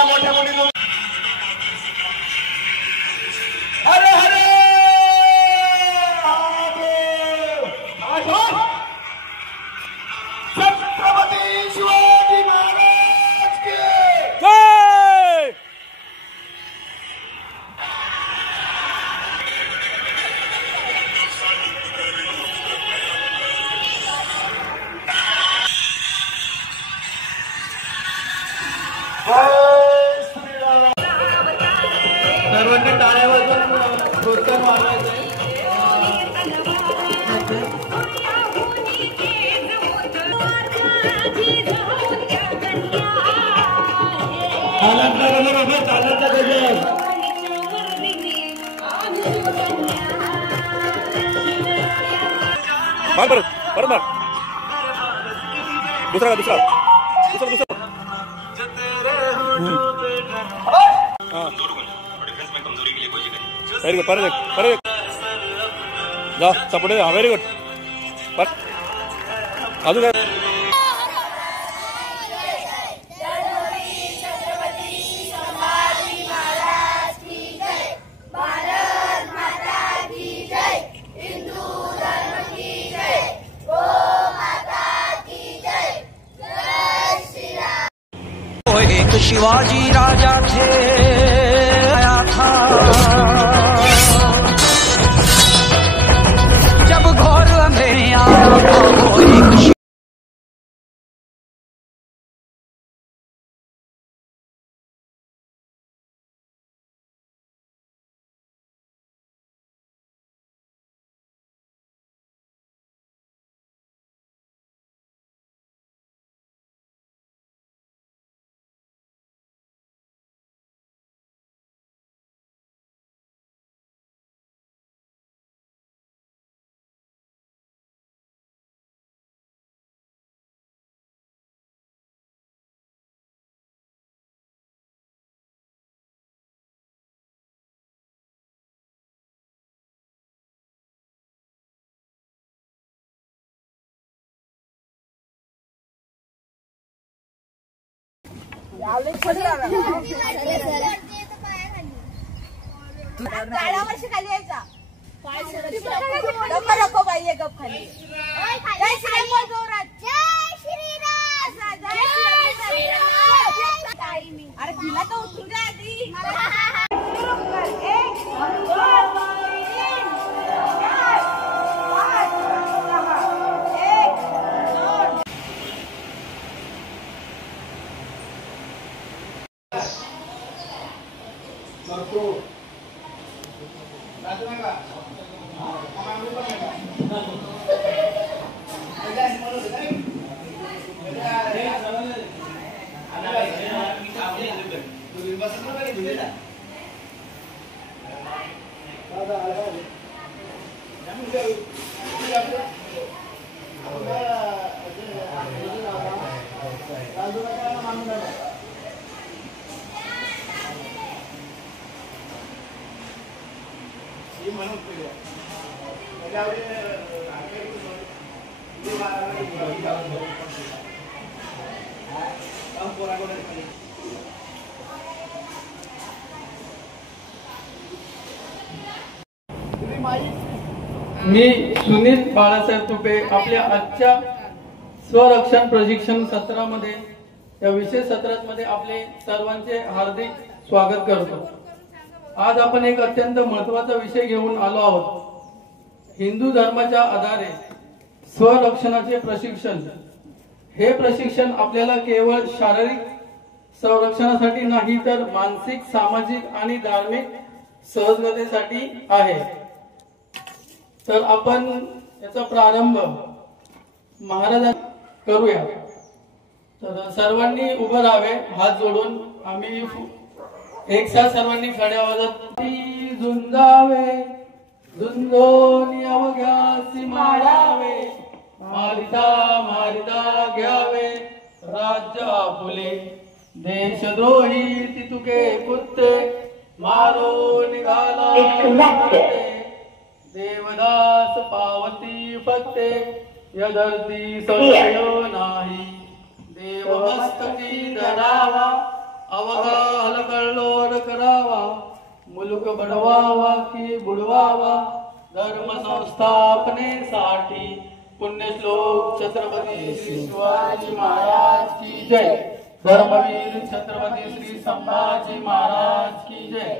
या मोठ्या मोठी हरे हरे छत्रपती शिवाजी महाराज की जय। सर्वांनी टाळ्या वाजवून प्रोत्साहन वाढवायचं आहे। दुसरा दुसरा दुसरा दुसरा वेरी गुड परत जा सपोर्ट हा व्हेरी गुड अजून काय एक शिवाजी राजा थे आया था जब घोर अंधेरे आया था वो एक वर्ष खाली यायचा नको बाई गप खाली जय श्रीराम जोरात जय श्रीराम जय श्रीराम अरे तिला तर उठू द्या आधी मी सुनील बाळासाहेब तुपे आपल्या आजच्या स्वरक्षण प्रशिक्षण सत्रामध्ये या विशेष सत्रामध्ये आपले सर्वांचे हार्दिक स्वागत करतो। आज आपण एक अत्यंत महत्त्वाचा विषय घेऊन आलो आहोत। हिंदू धर्माच्या आधारे स्वरक्षणाचे प्रशिक्षण। हे प्रशिक्षण आपल्याला केवळ शारीरिक संरक्षणासाठी नाही तर मानसिक, सामाजिक आणि धार्मिक सहजतेसाठी आहे। तर आपण याचा प्रारंभ महाराजां करूया। तर सर्वांनी उभं राहावे हात जोडून। आम्ही एक साथ सर्वांनी खड्या आवाजात झुंजावे झुंजोनी अवघ्यासी मारावे मारिता मारिता घ्यावे राज्य आपुले देशद्रोही तितुके कुत्ते मारो निघाला देवदास पावती फत्ते यदर्ती संशय नाही देव मस्तकी धरावा अवघा हलकल्लोळ करावा, मुलुक बडवावा की बुडवावा, धर्म संस्थापनेसाठी पुण्यश्लोक छत्रपती श्री शिवाजी महाराज की जय. धर्मवीर छत्रपती श्री संभाजी महाराज की जय.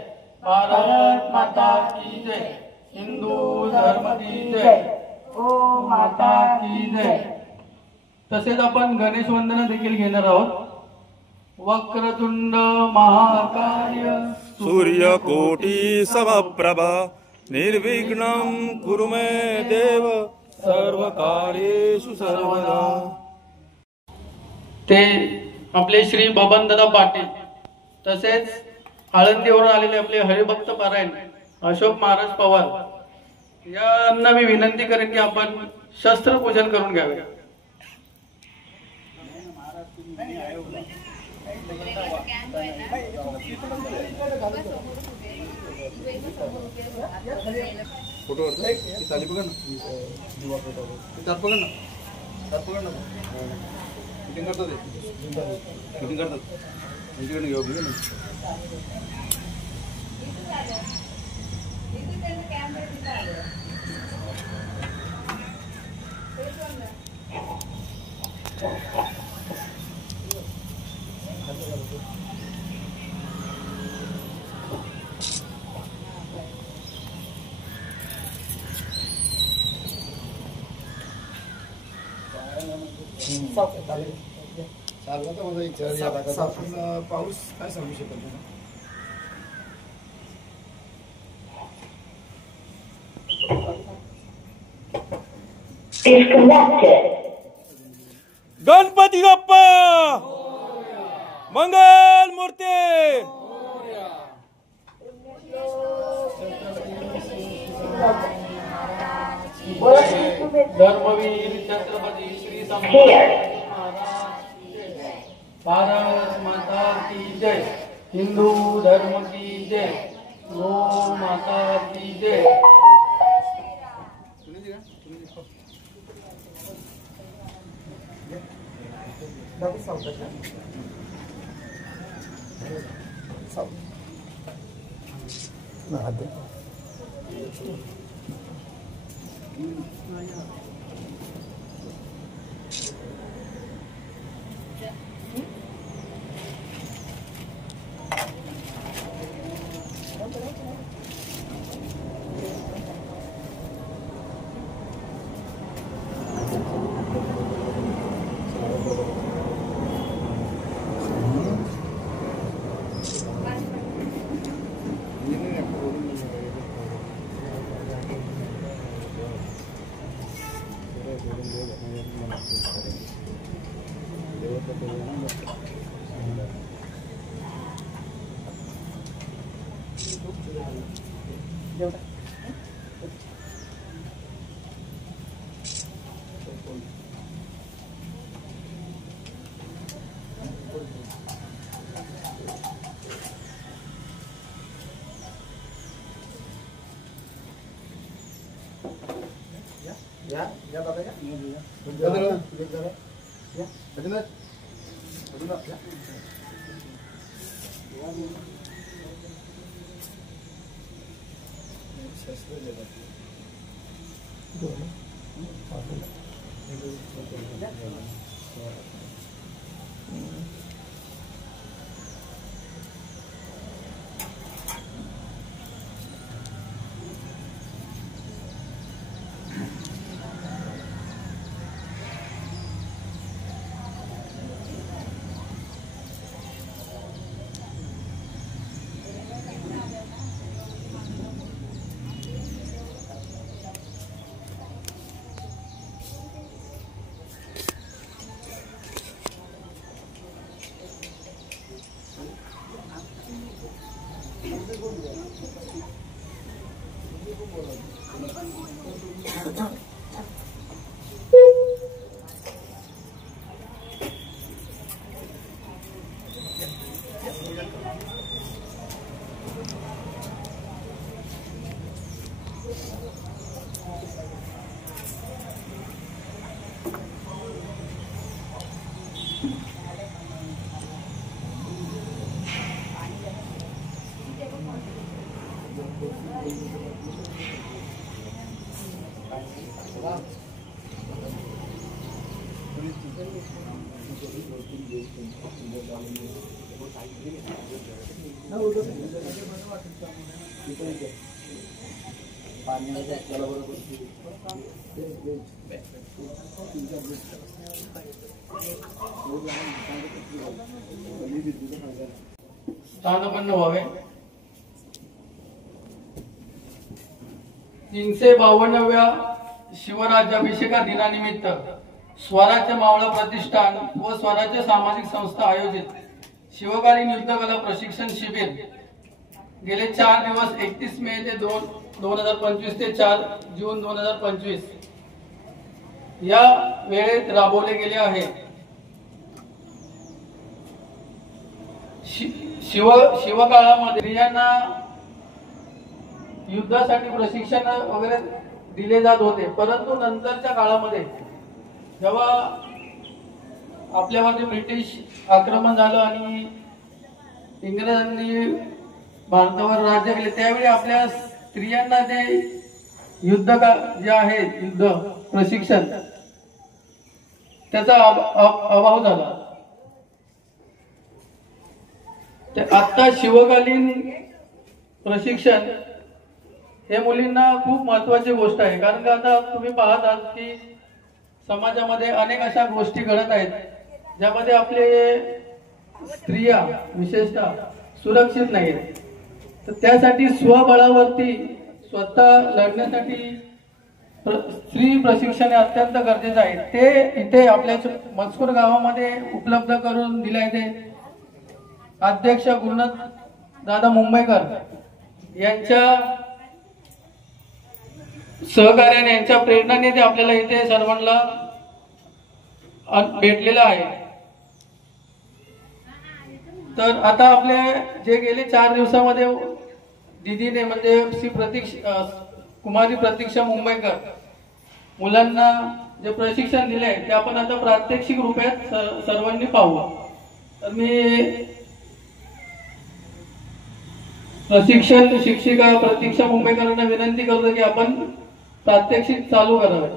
भारत माता की जय. हिंदू धर्म की जय. ओ माता की जय. तसेच आपण गणेश वंदना देखील घेणार आहोत. वक्रतुंड महाकाय सूर्यकोटी समप्रभा निर्विघ्नं कुरु मे देव सर्वकार्येषु सर्वदा. ते आपले श्री बबनदादा पाटील तसेच आळंदीवरून आलेले आपले हरिभक्त पारायण अशोक महाराज पवार यांना मी विनंती करेन की आपण शस्त्रपूजन करून घ्यावे. पाऊस काय सांगू शकत नाही. गणपती बाप्पा मंगल मूर्ती. धर्मवीर छत्रपती श्री संभाजी महाराज की जय. भारत माता की जय. हिंदू धर्म की जय. गो माता की जय. स्थानपन्न व्हावे. 352व्या शिवराज्याभिषेका दिनानिमित्त स्वराज्य मावळ प्रतिष्ठान व स्वराज्य सामाजिक संस्था आयोजित शिवकालीन युद्धकला प्रशिक्षण शिबिर गेले 4 दिवस 31 मे ते 2025 ते 4 जून 2025 या वेळेत राबवले गेले आहे. शिवकाळामध्ये स्त्रियांना युद्धासाठी प्रशिक्षण वगैरे दिले जात होते, परंतु नंतरच्या काळामध्ये जेव्हा आपल्यावरती ब्रिटिश आक्रमण झालं आणि इंग्रजांनी भारतावर राज्य केले, त्यावेळी आपल्या स्त्रियांना ते युद्ध जे आहे युद्ध प्रशिक्षण त्याचा अभाव झाला. आता शिवकालीन प्रशिक्षण हे मुलींना खूप महत्वाची गोष्ट आहे. कारण का आता तुम्ही पाहत आहात की समाजामध्ये अनेक अशा गोष्टी घडत आहेत ज्यामध्ये आपले स्त्रिया विशेषतः सुरक्षित नाहीत. तर त्यासाठी स्वबळावरती स्वतः लढण्यासाठी स्त्री प्रशिक्षण हे अत्यंत गरजेचं आहे. ते इथे आपल्या मजकूर गावामध्ये उपलब्ध करून दिले आहे. ते अध्यक्ष गुरुनाथ दादा मुंबईकर यांच्या सहकार्याने यांच्या प्रेरणाने ते आपल्याला इथे सर्वांना भेटलेलं आहे. तर आता आपले जे गेले 4 दिवसामध्ये दीदीने म्हणजे कुमारी प्रतीक्षा मुंबईकर मुलांना जे प्रशिक्षण दिले ते आपण आता प्रात्यक्षिक रूपात सर्वांनी पाहू. तर मी प्रशिक्षण शिक्षिका प्रतीक्षा मुंबईकरांना विनंती करतो की आपण प्रात्यक्षिक चालू करावे.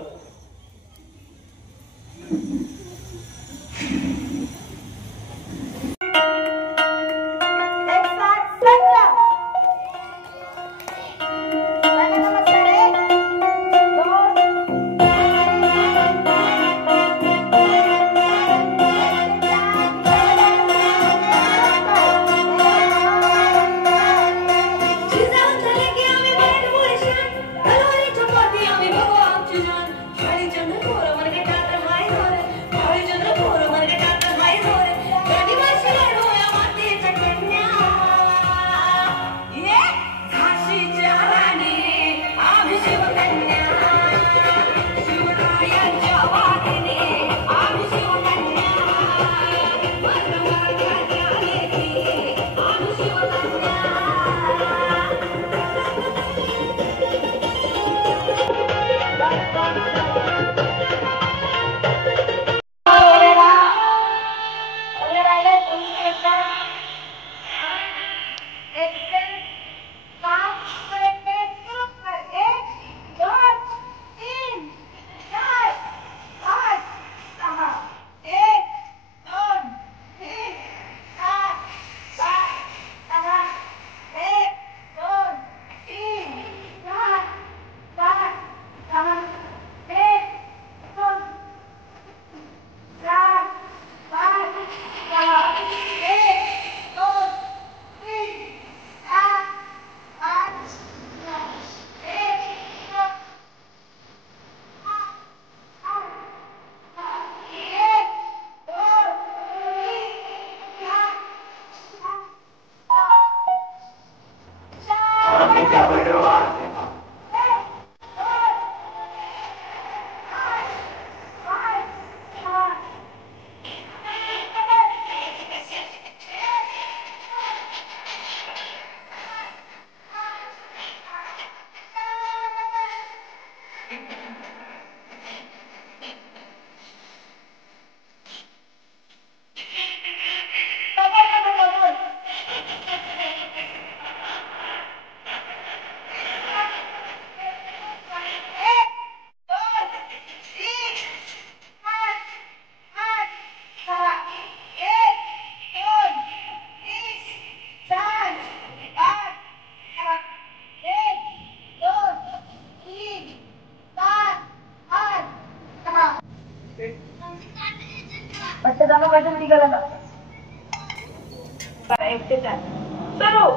भजन निघाला ना एकटेच आहे सुरू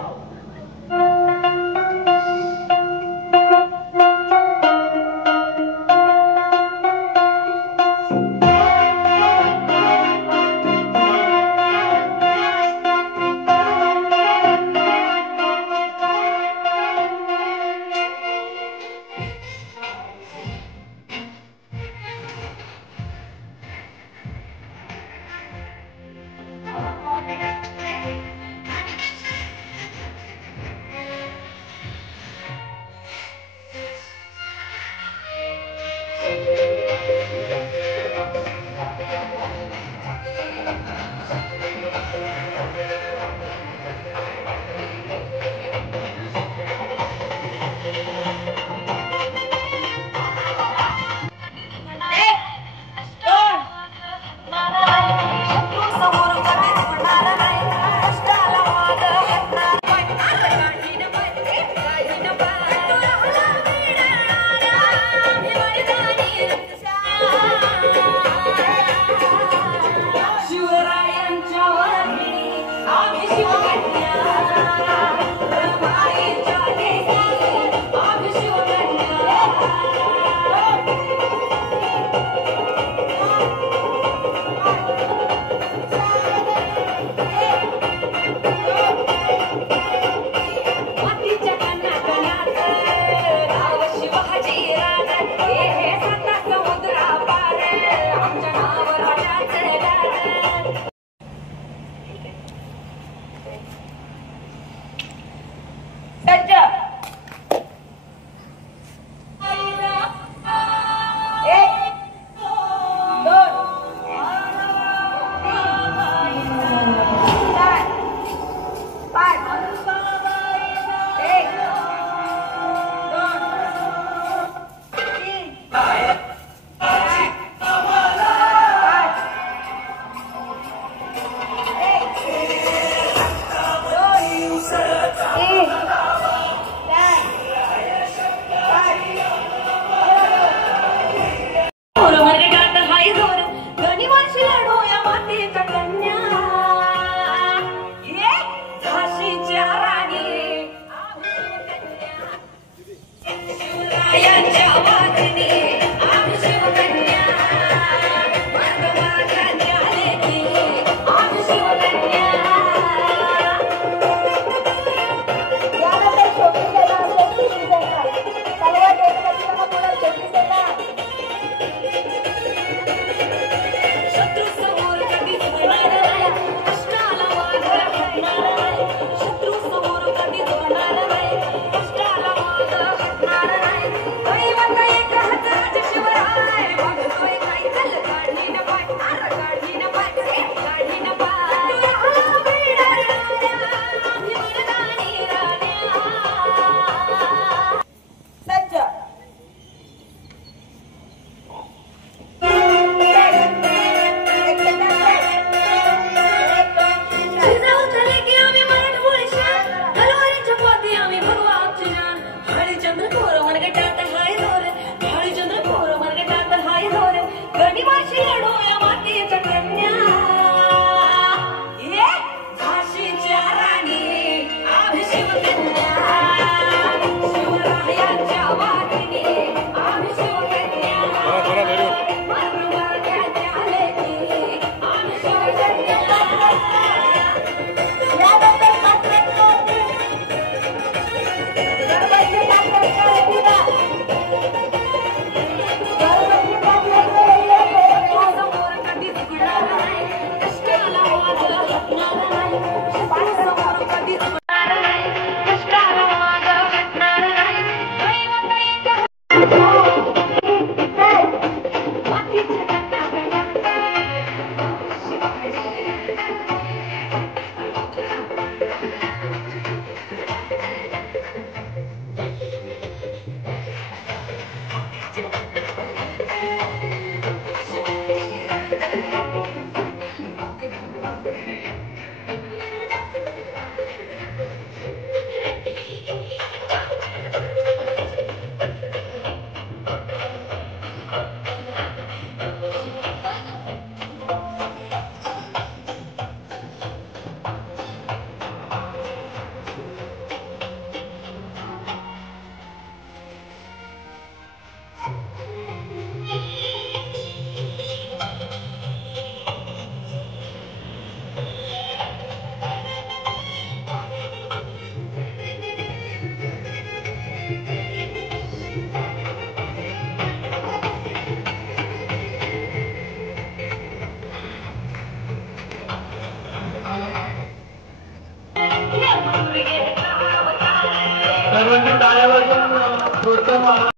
सर्वांनी टाळ्या वाजवून प्रोत्साहन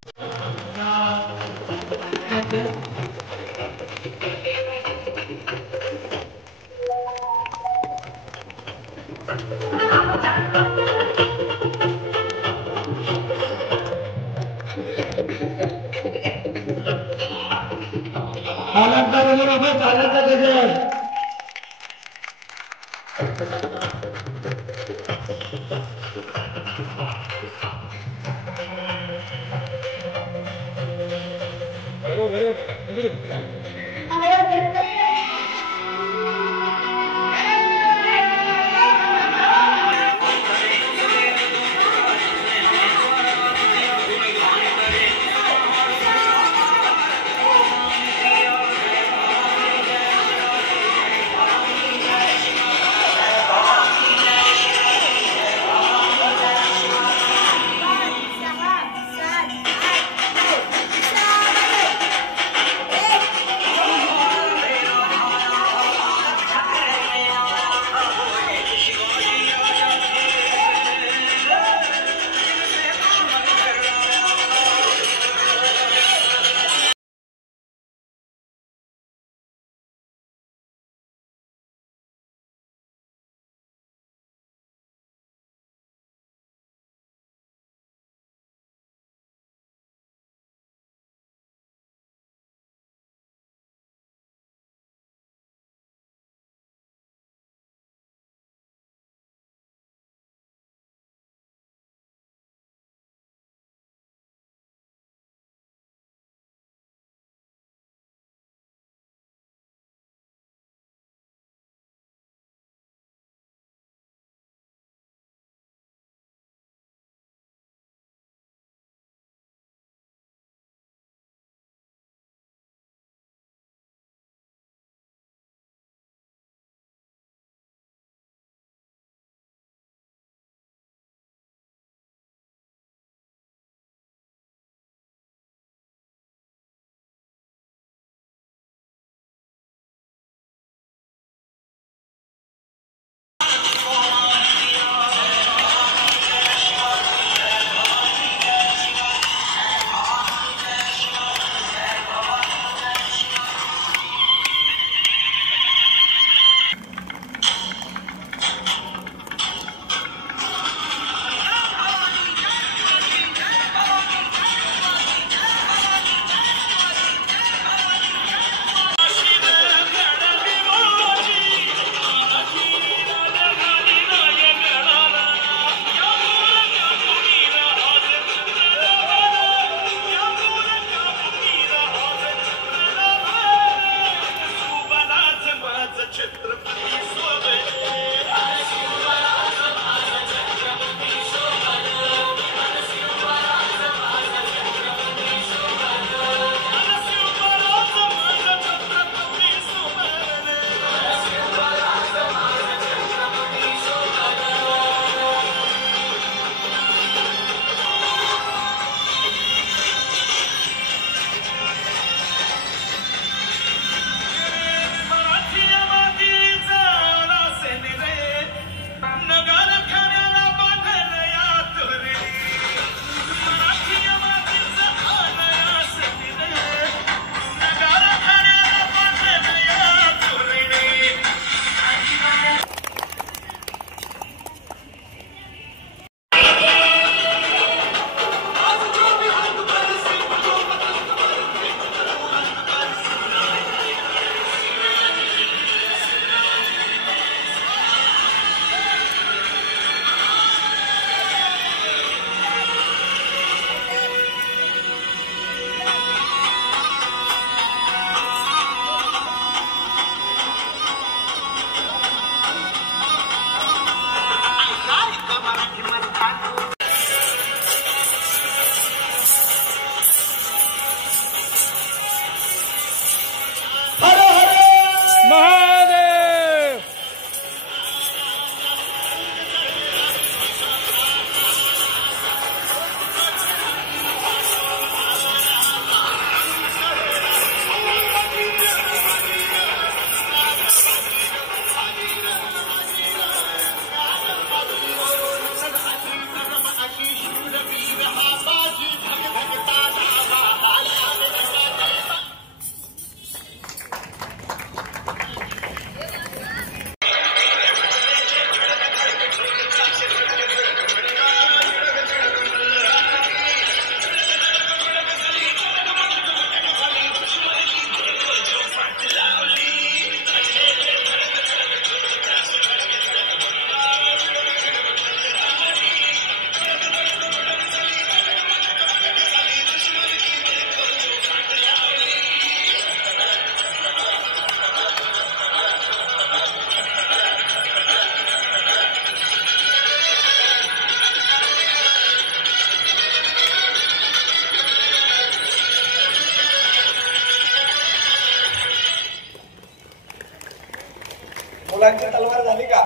मुलांची तलवार झाली का?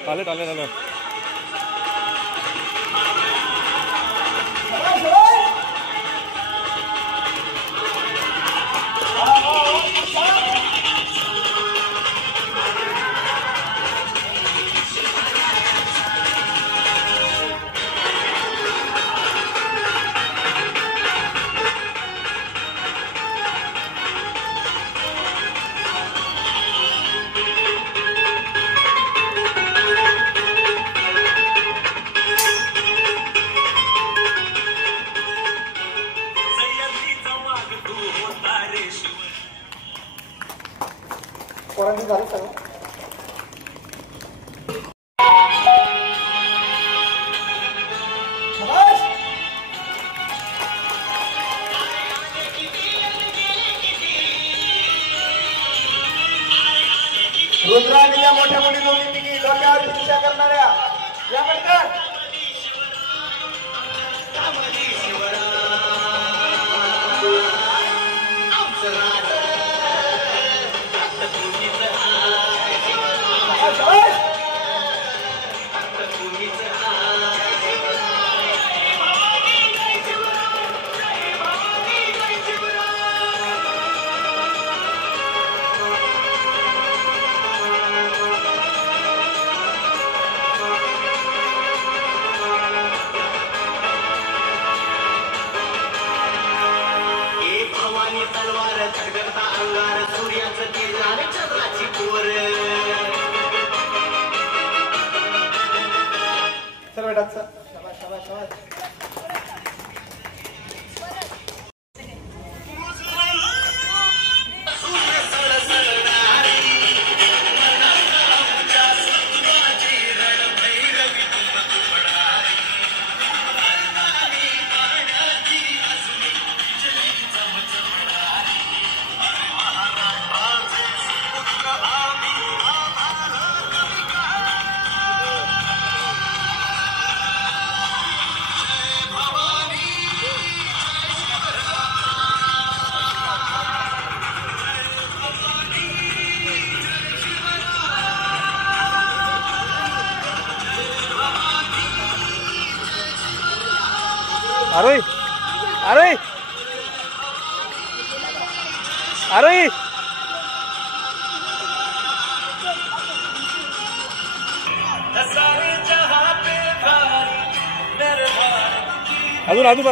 आले पोरांची झालं सगळं. रुद्रा आणि या मोठ्या मुली दोघींनी डोक्यावर शिक्षा करणाऱ्या या पटकन. चल बेटा चल. शाबाश शाबाश शाबाश. आरोही आरोही आरोही अजून अजून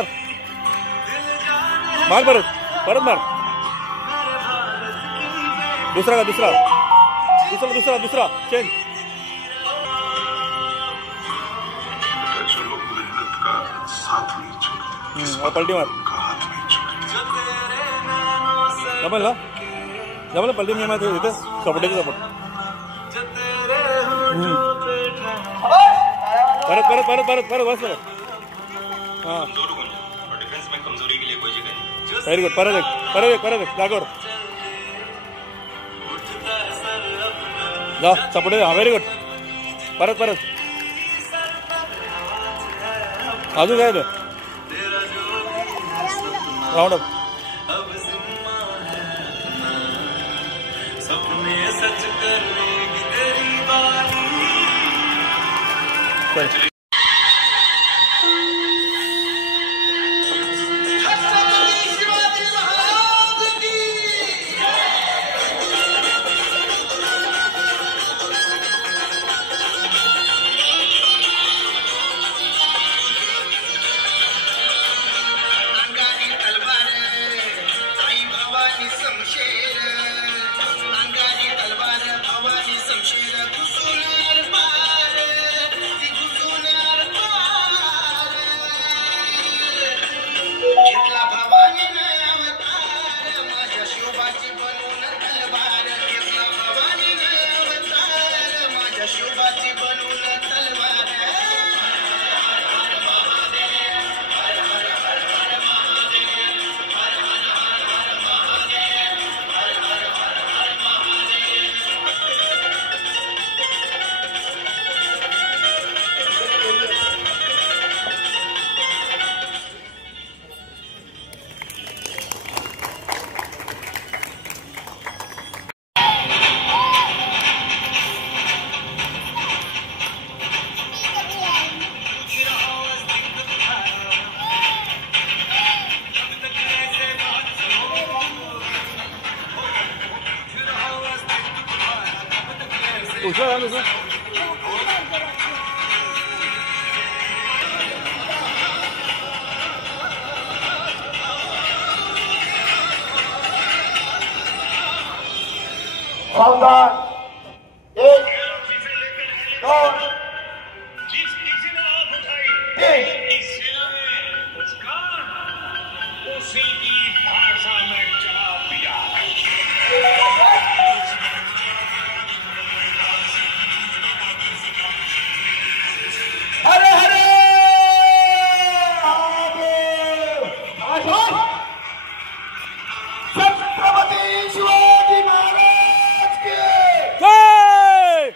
मार परत परत मार. दुसरा का दुसरा दुसरा दुसरा दुसरा चेंज. पलटी मार. जमल ना जमल पलटी मी मार इथे सपोर्टाची सपोर्ट. परत परत परत परत परत बस परत. हाँ वेरी गुड. परत एक जागोर जा सपोर्ट. हाँ व्हेरी गुड. परत परत अजून काय राउंड अप. चल अंगारी तलवार साई उचला ना तसं. सावधान. 1 2 3 उसी की भाषा में जवाब दिया. हरे हरे महादेव. छत्रपती शिवाजी महाराज की जय.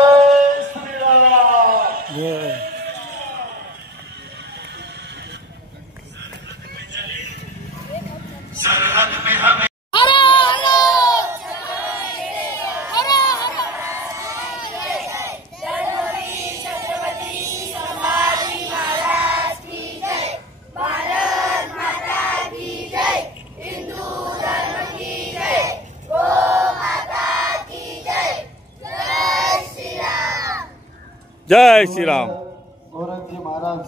जय श्रीराम. जय. जय श्रीराम. गोरखजी महाराज.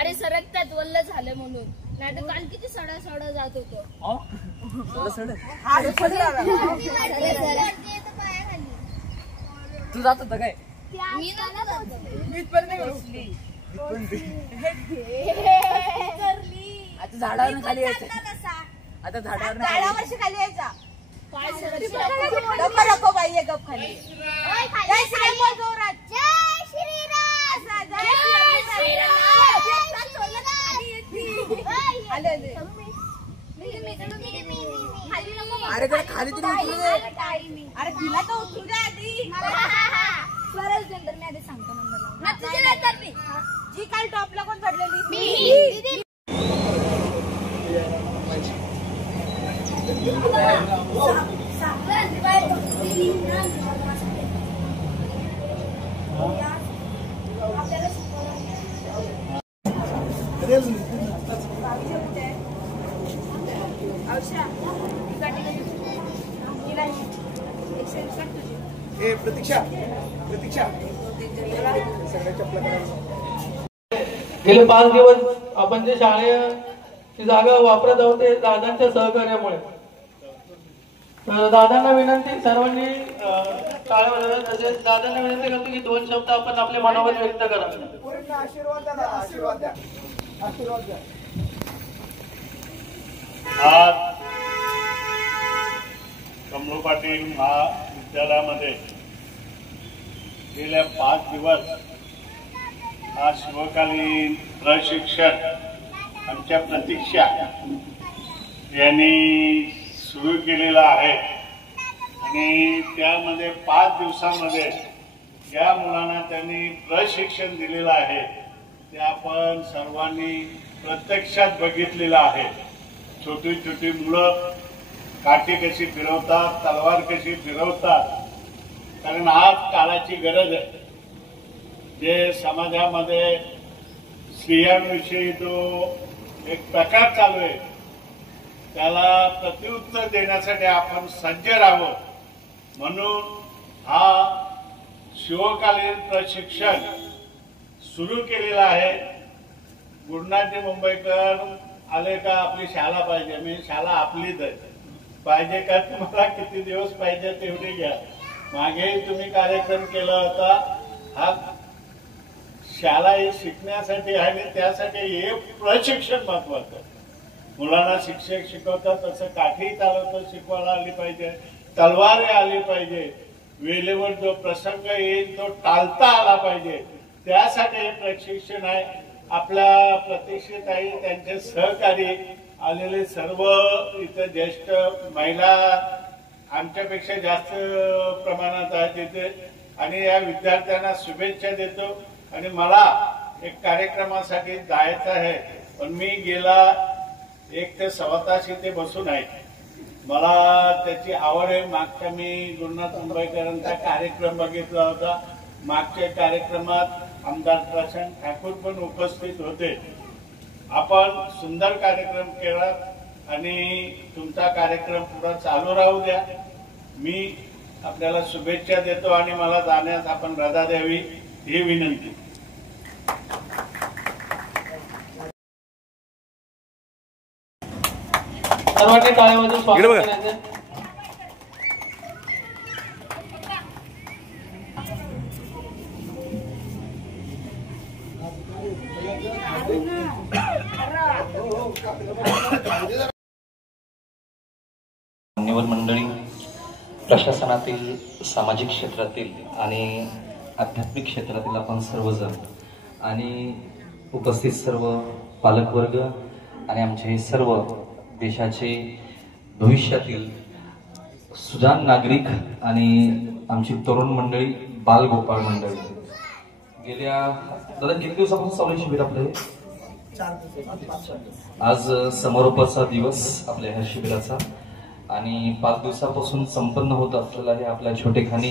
अरे सरकतात वल्ल झालं म्हणून, नाही तर काल किती सडा सडा जात होतो. तू जात होता काय? मी पण नाही बसली. आता झाडावर खाली यायचं. आता झाडावर खाली यायचा. नको बाई गप खाली. अरे तिला तर उठू द्या आधी. स्वराज नंतर मी आधी सांगतो नंबर. जी काल टॉपला कोण चढलेली? प्रतीक्षा प्रतीक्षा गेले 5 दिवस आपण जे शाळेची जागा वापरत आहोत ते दादांच्या सहकार्यामुळे. तर दादांना विनंती सर्वांनी टाळ्या तसेच दादांना विनंती करतो की 2 शब्द आपण आपले मनोगत व्यक्त करा. आशीर्वाद द्या, आशीर्वाद द्या, आशीर्वाद द्या. आज कमळू पाटील महाविद्यालयामध्ये गेल्या 5 दिवस हा शिवकालीन प्रशिक्षण आमच्या प्रतीक्षा यांनी सुरू केलेला आहे आणि त्यामध्ये 5 दिवसामध्ये ज्या मुलांना त्यांनी प्रशिक्षण दिलेलं आहे ते आपण सर्वांनी प्रत्यक्षात बघितलेलं आहे. छोटी छोटी मुलं काठी कशी फिरवतात, तलवार कशी फिरवतात, कारण आज काळाची गरज आहे. जे समाजामध्ये स्त्रियांविषयी जो एक प्रकार चालू आहे त्याला प्रत्युत्तर देण्यासाठी आपण सज्ज राहावं म्हणून हा शिवकालीन प्रशिक्षण सुरू केलेला आहे. गुरुनाथजी मुंबईकर आले का आपली शाळा पाहिजे. मी शाळा आपलीच आहे. पाहिजे का तुम्हाला किती दिवस पाहिजे तेवढे घ्या. मागेही तुम्ही कार्यक्रम केला होता. हा शाळा ही शिकण्यासाठी आहे आणि त्यासाठी हे प्रशिक्षण महत्वाचं. मुलांना शिक्षक शिकवतात तसं काठी चालवतं शिकवायला आली पाहिजे, तलवार आली पाहिजे, वेळेवर जो प्रसंग येईल तो टाळता आला पाहिजे. त्यासाठी हे प्रशिक्षण आहे. आपल्या प्रतिष्ठिताई त्यांचे सहकारी आलेले सर्व इथं ज्येष्ठ महिला आमच्यापेक्षा जास्त प्रमाणात आहेत तिथे आणि या विद्यार्थ्यांना शुभेच्छा देतो. आणि मला एक कार्यक्रमासाठी जायचं आहे पण मी गेला 1 ते सव्वा तास इथे बसून आहे. मला त्याची आवड आहे. मागच्या मी गुरुनाथ मुंबईकरांचा कार्यक्रम बघितला होता. मागच्या कार्यक्रमात आमदार प्रशांत ठाकूर पण उपस्थित होते. आपण सुंदर कार्यक्रम केला आणि तुमचा कार्यक्रम पुढे चालू राहू द्या. मी आपल्याला शुभेच्छा देतो आणि मला जाण्यास आपण रजा द्यावी ही विनंती. सर्वांनी टाळ्यावाजून स्वागत करायचं. मान्यवर मंडळी, प्रशासनातील, सामाजिक क्षेत्रातील आणि आध्यात्मिक क्षेत्रातील आपण सर्वजण आणि उपस्थित सर्व पालकवर्ग आणि आमचे सर्व देशाचे भविष्यातील सुजाण नागरिक आणि आमची तरुण मंडळी, बालगोपाळ मंडळी, गेल्या दादा किती दिवसापासून चालू आहे शिबिर आपलं? आज समारोपाचा दिवस आपल्या ह्या शिबिराचा आणि 5 दिवसापासून संपन्न होत असलेला हे आपल्या छोटेखानी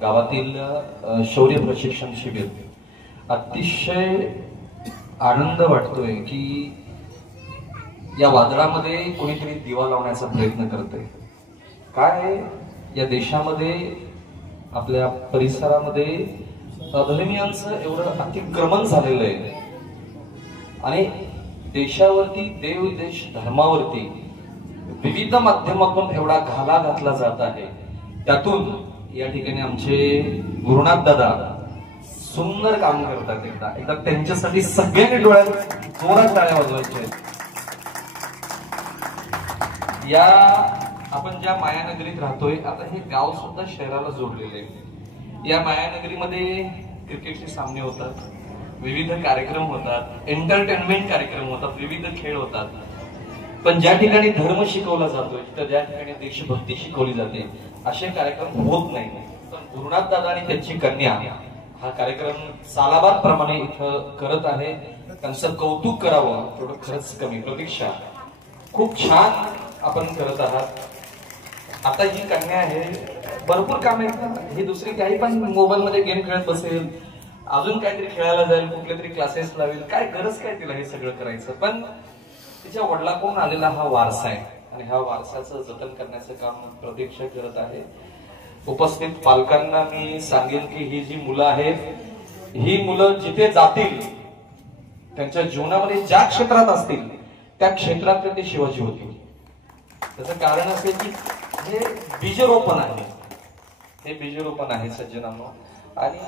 गावातील शौर्य प्रशिक्षण शिबिर. अतिशय आनंद वाटतोय की या वादळामध्ये कोणीतरी दिवा लावण्याचा प्रयत्न करतोय. काय या देशामध्ये आपल्या परिसरामध्ये अधर्मीयांचं एवढं अतिक्रमण झालेलं आहे आणि देशावरती, देव देश धर्मावरती विविध माध्यमातून एवढा घाला घातला जात आहे. त्यातून या ठिकाणी आमचे गुरुनाथ दादा सुंदर काम करतात. एकदा त्यांच्यासाठी सगळ्यांनी डोळ्यात जोरात टाळ्या वाजवायच्या. या आपण ज्या मायानगरीत राहतोय, आता हे गाव सुद्धा शहराला जोडलेले आहे. या मायानगरीमध्ये क्रिकेटचे सामने होतात, विविध कार्यक्रम होतात, एंटरटेनमेंट कार्यक्रम होतात, विविध खेळ होतात पण ज्या ठिकाणी धर्म शिकवला जातोय, तर ज्या ठिकाणी देशभक्ती शिकवली जाते, असे कार्यक्रम होत नाही. पण गुरुनाथ दादा आणि त्यांची कन्या हा कार्यक्रम सालाबाद प्रमाणे इथं करत आहे. त्यांचं कौतुक करावं थोडं खरंच कमी. प्रतीक्षा खूप छान आपण करत आहात. आता ही कन्या आहे, भरपूर काम आहेत. ही दुसरी काही पण मोबाईल मध्ये गेम खेळत बसेल, अजून काहीतरी खेळायला जाईल, कुठले तरी क्लासेस लावेल, काय गरज काय तिला हे सगळं करायचं. पण तिच्या वडिलांकडून आलेला हा वारसा आहे आणि ह्या वारसाचं जतन करण्याचं काम प्रतीक्षा करत आहे. उपस्थित पालकांना मी सांगेन की ही जी मुलं आहेत, ही मुलं जिथे जातील त्यांच्या जीवनामध्ये ज्या क्षेत्रात असतील त्या क्षेत्रात ते शिवाजी होतील. त्याचं कारण असे की हे बीजरोपण आहे, हे बीजरोपण आहे सज्जनांनो. आणि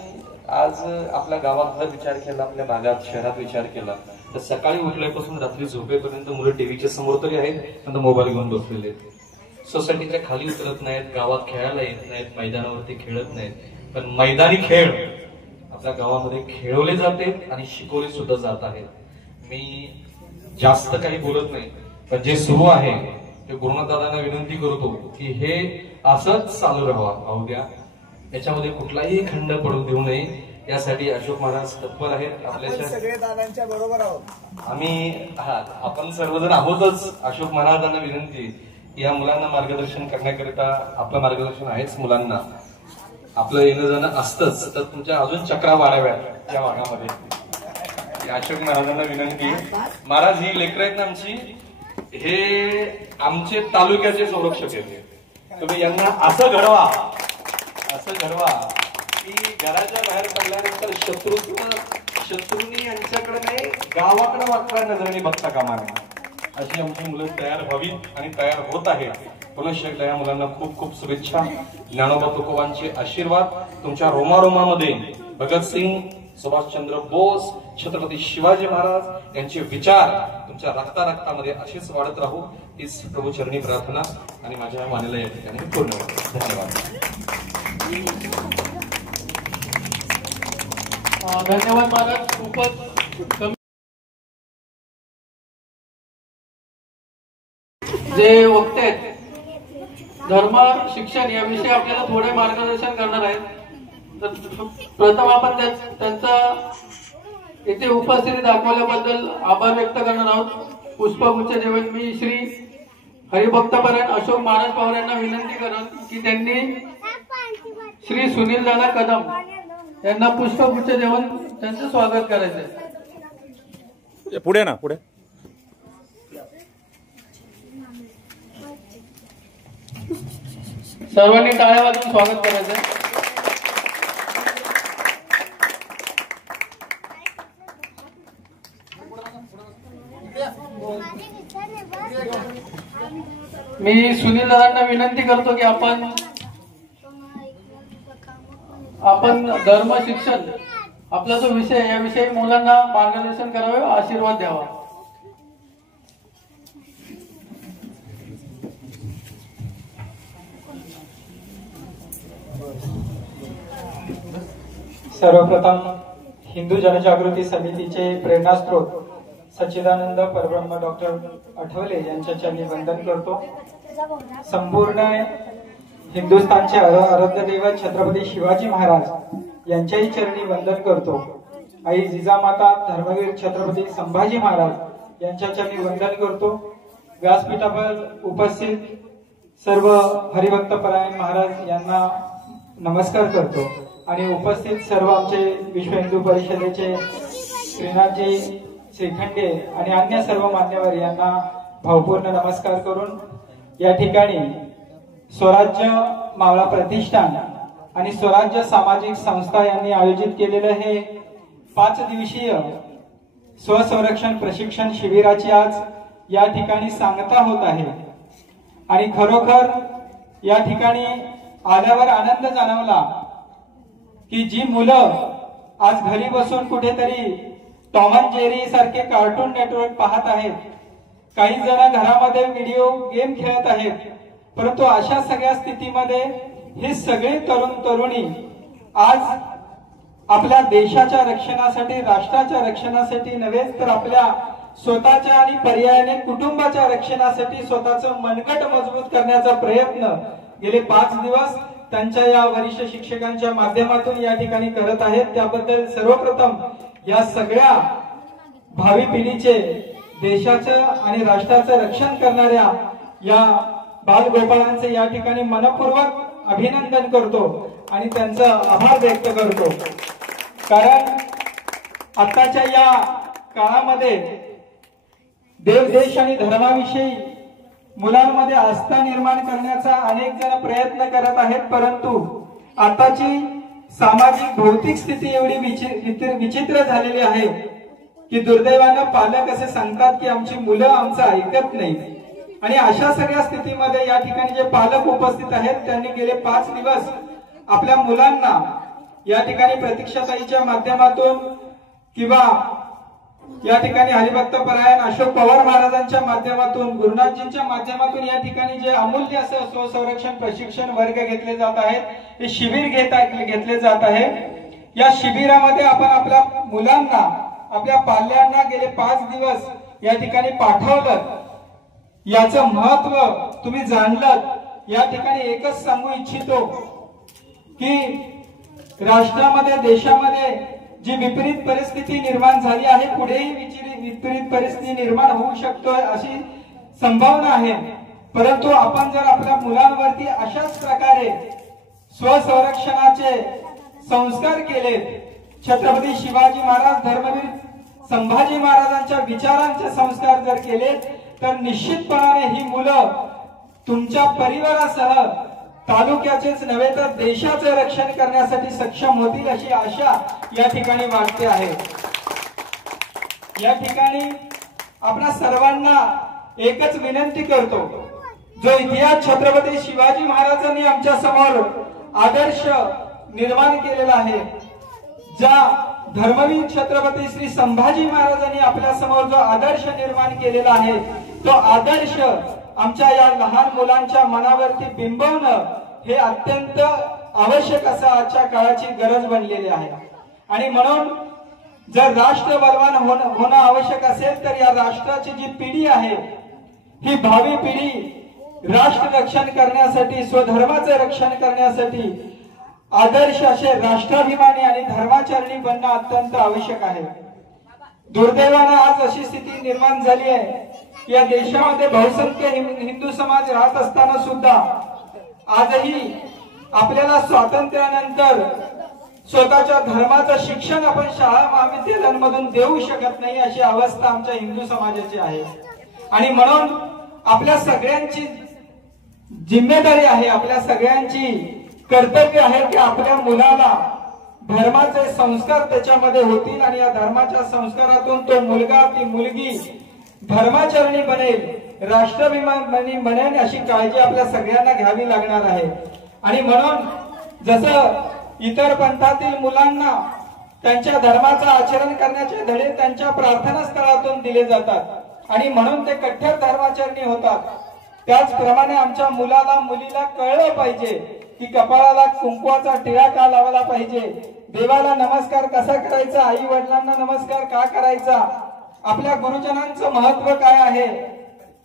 आज आपल्या गावात जर विचार केला, आपल्या भागात शहरात विचार केला, तर सकाळी उठल्यापासून रात्री झोपेपर्यंत मुलं टीव्हीच्या समोर तरी आहेत, नंतर मोबाईल घेऊन बसलेले आहेत. सोसायटीच्या खाली उतरत नाहीत, गावात खेळायला येत नाहीत, मैदानावरती खेळत नाहीत. पण मैदानी खेळ आपल्या गावामध्ये खेळवले जाते आणि शिकवले सुद्धा जात आहेत. मी जास्त काही बोलत नाही, पण जे सुरू आहे ते गुरुनाथ दादांना विनंती करतो की हे असंच चालू राहावं द्या, याच्यामध्ये कुठलाही खंड पडू देऊ नये. यासाठी अशोक महाराज तत्पर आहेत. आपल्या सगळे दादांच्या बरोबर आहोत आम्ही. आपण सर्वजण आहोतच. अशोक महाराजांना विनंती, या मुलांना मार्गदर्शन करण्याकरिता आपलं मार्गदर्शन आहेच. मुलांना आपलं येणं जाणं असतंच, तर तुमच्या अजून चक्रा वाढाव्यात या भागामध्ये. अशोक महाराजांना विनंती, महाराज ही लेकरं आहेत ना आमची, हे आमचे तालुक्याचे संरक्षक आहेत. तुम्ही यांना असं घडवा की घराच्या बाहेर पडल्यानंतर शत्रूंनी यांच्याकडे नाही, गावाकडे वाकड्या नजरेने बघता कामा नये. अशी आमची मुलं तयार व्हावीत आणि तयार होत आहेत. पुनश्च एकदा या मुलांना खूप खूप शुभेच्छा. ज्ञानोबा तुकोबांचे आशीर्वाद तुमच्या रोमारोमामध्ये, भगतसिंग, सुभाषचंद्र बोस, छत्रपती शिवाजी महाराज यांचे विचार तुमच्या रक्तामध्ये अशीच वाढत राहू, हीच प्रभूचरणी प्रार्थना. आणि माझ्या वाणीला या ठिकाणी पूर्ण करतो. धन्यवाद. धन्यवाद महाराज. खूपच कमी जे वक्ते आहेत, धर्म शिक्षण याविषयी आपल्याला थोडे मार्गदर्शन करणार आहेत. तर प्रथम आपण त्यांचा येथे उपस्थिती दाखवल्याबद्दल आभार व्यक्त करणार आहोत. पुष्पगुच्छ देऊन मी श्री हरिभक्तपरायण अशोक महाराज पवार यांना विनंती करत की त्यांनी श्री सुनील दादा कदम यांना पुष्पगुच्छ देऊन त्यांचं स्वागत करायचंय. पुढे ना, पुढे. सर्वांनी टाळ्या वाजवून स्वागत करायचंय. मी सुनील दादांना विनंती करतो की आपण धर्म शिक्षण आपला जो विषय याविषयी मुलांना मार्गदर्शन करावे, आशीर्वाद द्यावा. सर्वप्रथम हिंदू जनजागृती समितीचे प्रेरणास्त्रोत सच्चिदानंद परब्रह्म डॉक्टर आठवले यांच्या चरणी वंदन करतो. संपूर्ण हिंदुस्थानचे आराध्य दैवत छत्रपती शिवाजी महाराज यांच्याही चरणी वंदन करतो. आई जिजामाता धर्मवीर छत्रपती संभाजी महाराज यांच्या चरणी वंदन करतो. व्यासपीठावर उपस्थित सर्व हरिभक्तपरायण महाराज यांना नमस्कार करतो आणि उपस्थित सर्व आमचे विश्व हिंदू परिषदेचे श्रीनाथजी श्रीखंडे आणि अन्य सर्व मान्यवर यांना भावपूर्ण नमस्कार करून या ठिकाणी स्वराज्य मावळा प्रतिष्ठान आणि स्वराज्य सामाजिक संस्था यांनी आयोजित केलेले हे 5 दिवसीय स्वसंरक्षण प्रशिक्षण शिबिराची आज या ठिकाणी सांगता होत आहे. आणि खरोखर या ठिकाणी आल्यावर आनंद जाणवला की जी मुलं आज घरी बसून कुठेतरी टॉम अँड जेरी सारखे कार्टून नेटवर्क पाहत आहेत, काही जण घरामध्ये व्हिडिओ गेम खेळत आहेत, परंतु अशा सगळ्या स्थितीमध्ये हे सगळे तरुण तरुणी आज आपल्या देशाच्या रक्षणासाठी, राष्ट्राच्या रक्षणासाठी नव्हेच तर आपल्या स्वतःच्या आणि पर्यायाने कुटुंबाच्या रक्षणासाठी स्वतःचं मनगट मजबूत करण्याचा प्रयत्न गेले 5 दिवस त्यांच्या या वरिष्ठ शिक्षकांच्या माध्यमातून या ठिकाणी करत आहेत. त्याबद्दल सर्वप्रथम या सगळ्या भावी पिढीचे, देशाचं आणि राष्ट्राचं रक्षण करणाऱ्या या बालगोपाळांचे या ठिकाणी मनपूर्वक अभिनंदन करतो आणि त्यांचा आभार व्यक्त करतो. कारण आताच्या या काळामध्ये देव, देश आणि धर्माविषयी मुलांमध्ये आस्था निर्माण करण्याचा अनेक जण प्रयत्न करत आहेत, परंतु आताची सामाजिक भौतिक स्थिती एवढी विचित्र झालेली आहे की दुर्दैवानं पालक असे सांगतात की आमची मुलं आमचं ऐकत नाही. आणि अशा सगळ्या स्थितीमध्ये या ठिकाणी जे पालक उपस्थित आहेत त्यांनी गेले 5 दिवस आपल्या मुलांना या ठिकाणी प्रतीक्षाताईच्या माध्यमातून किंवा या ठिकाणी हरिभक्त परायण अशोक पवार महाराजांच्या माध्यमातून, गुरुनाथजींच्या माध्यमातून या ठिकाणी जे अमूल्य असं स्वसंरक्षण प्रशिक्षण वर्ग घेतले जात आहेत, हे शिबिर घेतले जात आहे. या शिबिरामध्ये आपण आपल्या मुलांना, आपल्या पाल्यांना गेले 5 दिवस या ठिकाणी पाठवलं. याचं महत्व तुम्ही जाणलं. या ठिकाणी एकच सांगू इच्छितो की राष्ट्रामध्ये, देशामध्ये जी विपरीत परिस्थिती निर्माण झाली आहे, पुढेही विपरीत परिस्थिती निर्माण होऊ शकतो अशी संभावना आहे. परंतु आपण जर आपल्या मुलांवरती अशाच प्रकारे स्वसंरक्षणाचे संस्कार केले, छत्रपती शिवाजी महाराज, धर्मवीर संभाजी महाराजांच्या विचारांचे संस्कार जर केले, तर निश्चितपणाने ही मुलं तुमच्या परिवारासह तालुक्याचेच नव्हे तर देशाचे रक्षण करण्यासाठी सक्षम होतील अशी आशा या ठिकाणी वाटते आहे. या ठिकाणी आपणा सर्वांना एकच विनंती करतो, जो इतिहास छत्रपती शिवाजी महाराजांनी आमच्या समोर आदर्श निर्माण केलेला आहे, ज्या धर्मवीर छत्रपती श्री संभाजी महाराजांनी आपल्या समोर जो आदर्श निर्माण केलेला आहे, तो आदर्श आमच्या या लहान मुलांच्या मनावरती बिंबवणं हे अत्यंत आवश्यक असं आजच्या काळाची गरज बनलेली आहे. आणि म्हणून जर राष्ट्र बलवान होणं आवश्यक असेल तर या राष्ट्राची जी पिढी आहे, ही भावी पिढी राष्ट्र रक्षण करण्यासाठी, स्वधर्माचं रक्षण करण्यासाठी आदर्श असे राष्ट्राभिमानी आणि धर्माचरणी बनणं अत्यंत आवश्यक आहे. दुर्दैवानं आज अशी स्थिती निर्माण झाली आहे की या देशामध्ये बहुसंख्य हिंदू समाज राहत असताना सुद्धा आजही आपल्याला स्वातंत्र्यानंतर स्वतःच्या धर्माचं शिक्षण आपण शाळा महाविद्यालयांमधून देऊ शकत नाही अशी अवस्था आमच्या हिंदू समाजाची आहे. आणि म्हणून आपल्या सगळ्यांची जिम्मेदारी आहे, आपल्या सगळ्यांची कर्तव्य आहे की आपल्या मुलाला धर्माचे संस्कार त्याच्यामध्ये होतील आणि या धर्माच्या संस्कारातून तो मुलगा, ती मुलगी धर्माचरणी बनेल, राष्ट्राभिमानी बनेल अशी काळजी आपल्या सगळ्यांना घ्यावी लागणार आहे. आणि म्हणून जसं इतर पंथातील मुलांना त्यांच्या धर्माचं आचरण करण्याचे धडे त्यांच्या प्रार्थना स्थळातून दिले जातात आणि म्हणून ते कट्टर धर्माचरणी होतात, त्याचप्रमाणे आमच्या मुलाला, मुलीला कळलं पाहिजे की कपाळाला कुंकवाचा टिळा का लावला पाहिजे, देवाला नमस्कार कसा करायचा, आई वडिलांना नमस्कार का करायचा, आपल्या गुरुजनांचं महत्व काय आहे,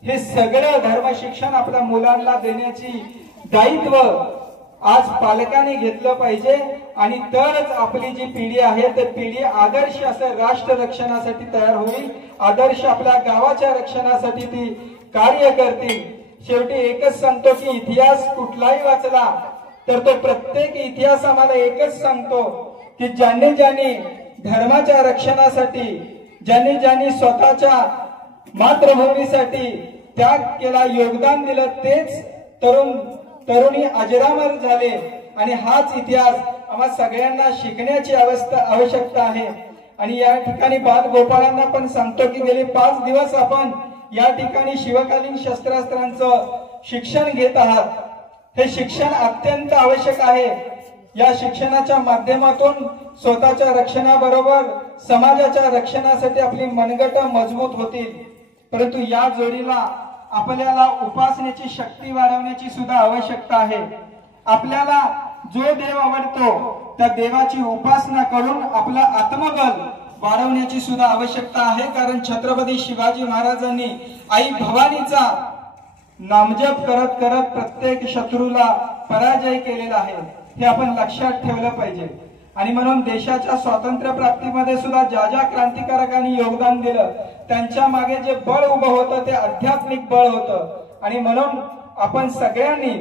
हे सगळं धर्म शिक्षण आपल्या मुलांना देण्याची दायित्व आज पालकांनी घेतलं पाहिजे. आणि तरच आपली जी पिढी आहे ती पिढी आदर्श असं राष्ट्र रक्षणासाठी तयार होईल, आदर्श आपल्या गावाच्या रक्षणासाठी ती कार्य करतील. शेवटी एकच सांगतो की इतिहास कुठलाही वाचला तर तो प्रत्येक इतिहास आम्हाला एकच सांगतो की ज्यांनी ज्यांनी धर्माच्या रक्षणासाठी, ज्यांनी स्वतःच्या मातृभूमीसाठी त्याग केला, योगदान दिलं, तेच तरुणी अजरामर झाले. आणि हाच इतिहास आम्हा सगळ्यांना शिकण्याची आवश्यकता आहे. आणि या ठिकाणी बालगोपाळांना पण सांगतो की गेले 5 दिवस आपण या ठिकाणी शिवकालीन शस्त्रास्त्रांचं शिक्षण घेत आहात. हे शिक्षण अत्यंत आवश्यक आहे. या शिक्षणाच्या माध्यमातून स्वतःच्या रक्षणाबरोबर समाजाच्या रक्षणासाठी आपली मनगट मजबूत होतील. परंतु या जोडीला आपल्याला उपासनेची शक्ती वाढवण्याची सुद्धा आवश्यकता आहे. आपल्याला जो देव आवडतो त्या देवाची उपासना करून आपलं आत्मबल वाढवण्याची सुद्धा आवश्यकता आहे, कारण छत्रपती शिवाजी महाराजांनी आई भवानीचा नामजप करत करत प्रत्येक शत्रूला पराजय केलेला आहे, हे आपण लक्षात ठेवलं पाहिजे. आणि म्हणून देशाच्या स्वातंत्र्य प्राप्तीमध्ये सुद्धा ज्या ज्या क्रांतिकारकांनी योगदान दिलं त्यांच्या मागे जे बळ उभं होतं ते आध्यात्मिक बळ होतं. आणि म्हणून आपण सगळ्यांनी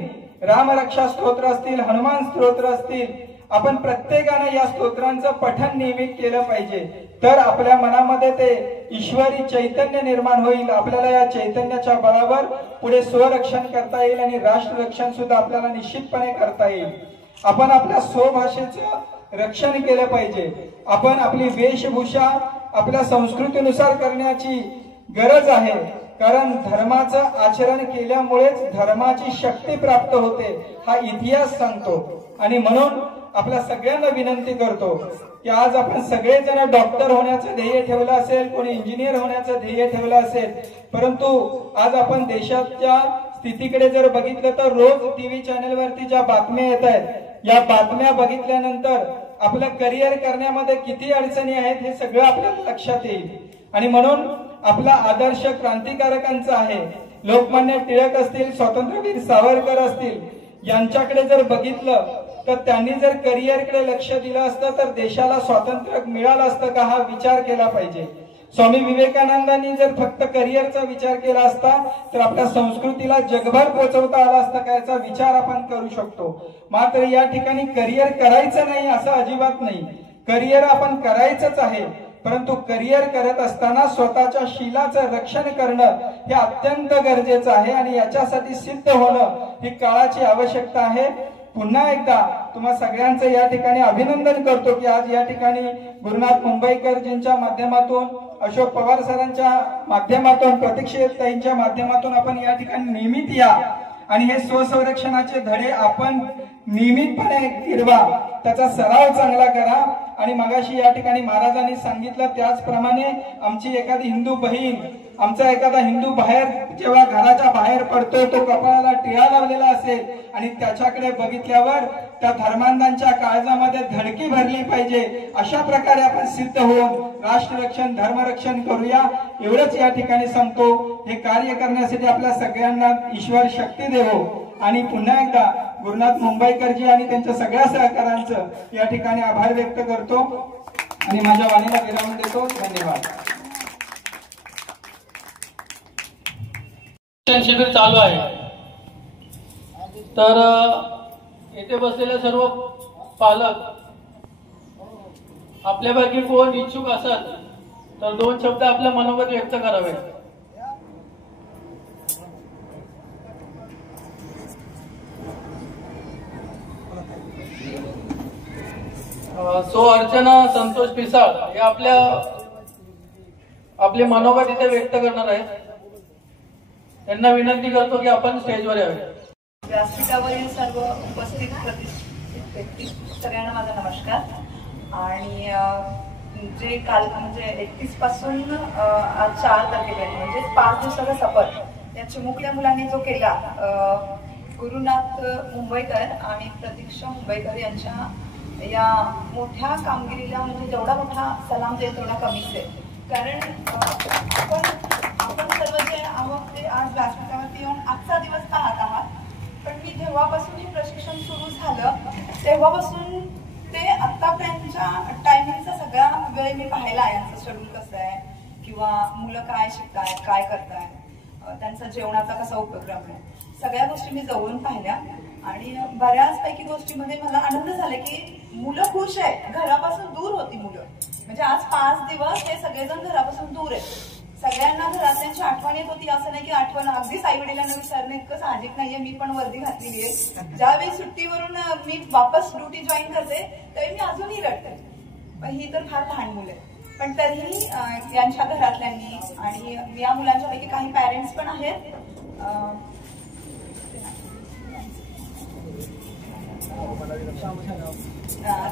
रामरक्षा स्तोत्र असतील, हनुमान स्तोत्र असतील, आपण प्रत्येकाने या स्तोत्रांचं पठण नियमित केलं पाहिजे. तर आपल्या मनामध्ये ते ईश्वरी चैतन्य निर्माण होईल. आपल्याला या चैतन्याच्या बळावर पुढे स्वरक्षण करता येईल आणि राष्ट्र रक्षण सुद्धा आपल्याला निश्चितपणे करता येईल. आपण आपल्या स्वभाषेचं रक्षण केलं पाहिजे. आपण आपली वेशभूषा आपल्या संस्कृतीनुसार करण्याची गरज आहे, कारण धर्माचं आचरण केल्यामुळेच धर्माची शक्ती प्राप्त होते, हा इतिहास सांगतो. आणि म्हणून आपल्या सगळ्यांना विनंती करतो की आज आपण सगळेजण डॉक्टर होण्याचं ध्येय ठेवलं असेल, कोणी इंजिनियर होण्याचं ध्येय ठेवलं असेल, परंतु आज आपण देशाच्या स्थितीकडे जर बघितलं तर रोज टीव्ही चॅनलवरती ज्या बातम्या येत आहेत, या बातम्या बघितल्यानंतर आपलं करिअर करण्यामध्ये किती अडचणी आहेत हे सगळं आपल्याला लक्षात येईल. आणि म्हणून आपला आदर्श क्रांतिकारकांचा आहे. लोकमान्य टिळक असतील, स्वातंत्र्यवीर सावरकर असतील, यांच्याकडे जर बघितलं तर त्यांनी जर करिअरकडे लक्ष दिलं असतं तर देशाला स्वातंत्र्य मिळालं असतं का, हा विचार केला पाहिजे. स्वामी विवेकानंदांनी जर फक्त करिअरचा विचार केला असता तर आपल्या संस्कृतीला जगभर पोहोचवता आला असता का, याचा विचार आपण करू शकतो. मात्र या ठिकाणी करिअर करायचं नाही असं अजिबात नाही. करिअर आपण करायचंच आहे, परंतु करिअर करत असताना स्वतःच्या शीलाचं रक्षण करणं हे अत्यंत गरजेचं आहे आणि याच्यासाठी सिद्ध होणं ही काळाची आवश्यकता आहे. पुन्हा एकदा तुम्हा सगळ्यांचं या ठिकाणी अभिनंदन करतो की आज या ठिकाणी गुरुनाथ मुंबईकरजींच्या माध्यमातून, अशोक पवार सरांच्या माध्यमातून, प्रतीक्षाताईंच्या माध्यमातून आपण या ठिकाणी नियमित या आणि हे स्वसंरक्षणाचे धडे आपण नियमितपणे गिरवा, त्याचा सराव चांगला करा. आणि मगाशी या ठिकाणी महाराजांनी सांगितलं त्याचप्रमाणे आमची एखादी हिंदू बहीण, आमचा एखादा हिंदू बाहेर जेव्हा घराच्या बाहेर पडतो, तो कपाळाला टिळा लावलेला असेल आणि त्याच्याकडे बघितल्यावर त्या धर्मांधांच्या काळजामध्ये धडकी भरली पाहिजे. अशा प्रकारे आपण सिद्ध होऊन राष्ट्ररक्षण, धर्मरक्षण करूया, एवढंच या ठिकाणी सांगतो. हे कार्य करण्यासाठी आपल्या सगळ्यांना ईश्वर शक्ती देवो. आणि पुन्हा एकदा गुरुनाथ मुंबईकरजी आणि त्यांच्या सगळ्या सहकाऱ्यांचं या ठिकाणी आभार व्यक्त करतो आणि माझ्या वाणीला विराम देतो. धन्यवाद. शिबिर चालू आहे, तर येथे बसलेले सर्व पालक आपल्यापैकी कोण इच्छुक असाल तर 2 शब्द आपल्या मनोगत व्यक्त करावे. सो अर्चना संतोष पिसाळ हे आपले मनोगत इथे व्यक्त करणार आहेत. त्यांना विनंती करतो की आपण स्टेजवर यावे. व्यासपीठावरील सर्व उपस्थित प्रतिष्ठित व्यक्ती सगळ्यांना माझा नमस्कार. आणि जे काल म्हणजे 31 पासून आज 4 तारखेपर्यंत म्हणजे 5 दिवसाचा सफर या चिमुकल्या मुलांनी जो केला, गुरुनाथ मुंबईकर आणि प्रतीक्षा मुंबईकर यांच्या या मोठ्या कामगिरीला म्हणजे जेवढा मोठा सलाम देईल तेवढा कमीच आहे. कारण आपण सर्व जे आहोत ते आज व्यासपीठावरती येऊन आजचा दिवस पाहत आहात, पण मी जेव्हापासून हे प्रशिक्षण सुरू झालं तेव्हापासून ते आतापर्यंतच्या टायमिंगचा सगळा वेळ मी पाहिला, यांचं शेड्यूल कसं आहे किंवा मुलं काय शिकतायत, काय करतायत, त्यांचा जेवणाचा कसा उपक्रम आहे, सगळ्या गोष्टी मी जवळून पाहिल्या. आणि बऱ्याचपैकी गोष्टीमध्ये मला आनंद झाला की मुलं खुश आहेत. घरापासून दूर होती मुलं, म्हणजे आज 5 दिवस हे सगळेजण घरापासून दूर आहेत. सगळ्यांना घरातल्यांची आठवण येत होती, असं नाही की आठवण अगदीच आई वडिलांना विचारणं इतकं साहजिक नाहीये. मी पण वर्दी घातलेली आहे. ज्यावेळी सुट्टीवरून मी वापस ड्युटी जॉईन करते त्यावेळी मी अजूनही रडते. पण ही तर फार लहान मुलं आहे, पण तरीही यांच्या घरातल्यांनी आणि या मुलांच्यापैकी काही पॅरेंट्स पण आहेत,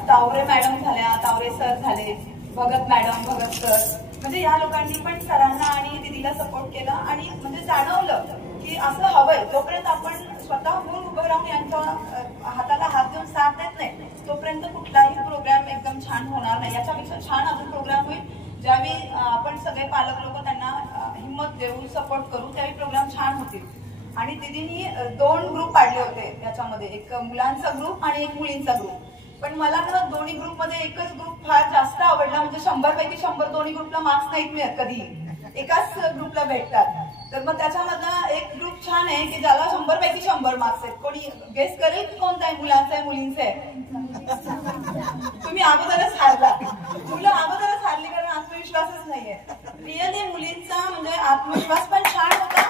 तावरे मॅडम झाल्या, तावरे सर झाले, भगत मॅडम, भगत सर, म्हणजे या लोकांनी पण सरांना आणि दिदीला सपोर्ट केला. आणि म्हणजे जाणवलं की असं हवंय, जोपर्यंत आपण स्वतःहून उभं राहून यांच्या हाताला हात देऊन साथ देत नाही तोपर्यंत कुठलाही प्रोग्राम एकदम छान होणार नाही. याच्यापेक्षा छान अजून प्रोग्राम होईल सगळे पालक लोक त्यांना हिंमत देऊन सपोर्ट करू, त्यावेळी प्रोग्राम छान होतील. आणि दीदींनी 2 ग्रुप काढले होते त्याच्यामध्ये, एक मुलांचा ग्रुप आणि एक मुलींचा ग्रुप. पण मला ना दोन्ही ग्रुपमध्ये एकच ग्रुप फार जास्त आवडला, म्हणजे 100 पैकी 100 दोन्ही ग्रुपला मार्क्स नाहीत मिळत कधी, एकाच ग्रुपला भेटतात. तर मग त्याच्यामधला एक ग्रुप छान आहे की ज्याला 100 पैकी 100 मार्क्स आहेत. कोणी गेस करेल की कोणता आहे, मुलांचा आहे मुलींचा आहे? तुम्ही अगोदरच हारला, मुलं अगोदरच हारली कारण आत्मविश्वासच नाहीये. रिअली मुलींचा म्हणजे आत्मविश्वास पण छान होता,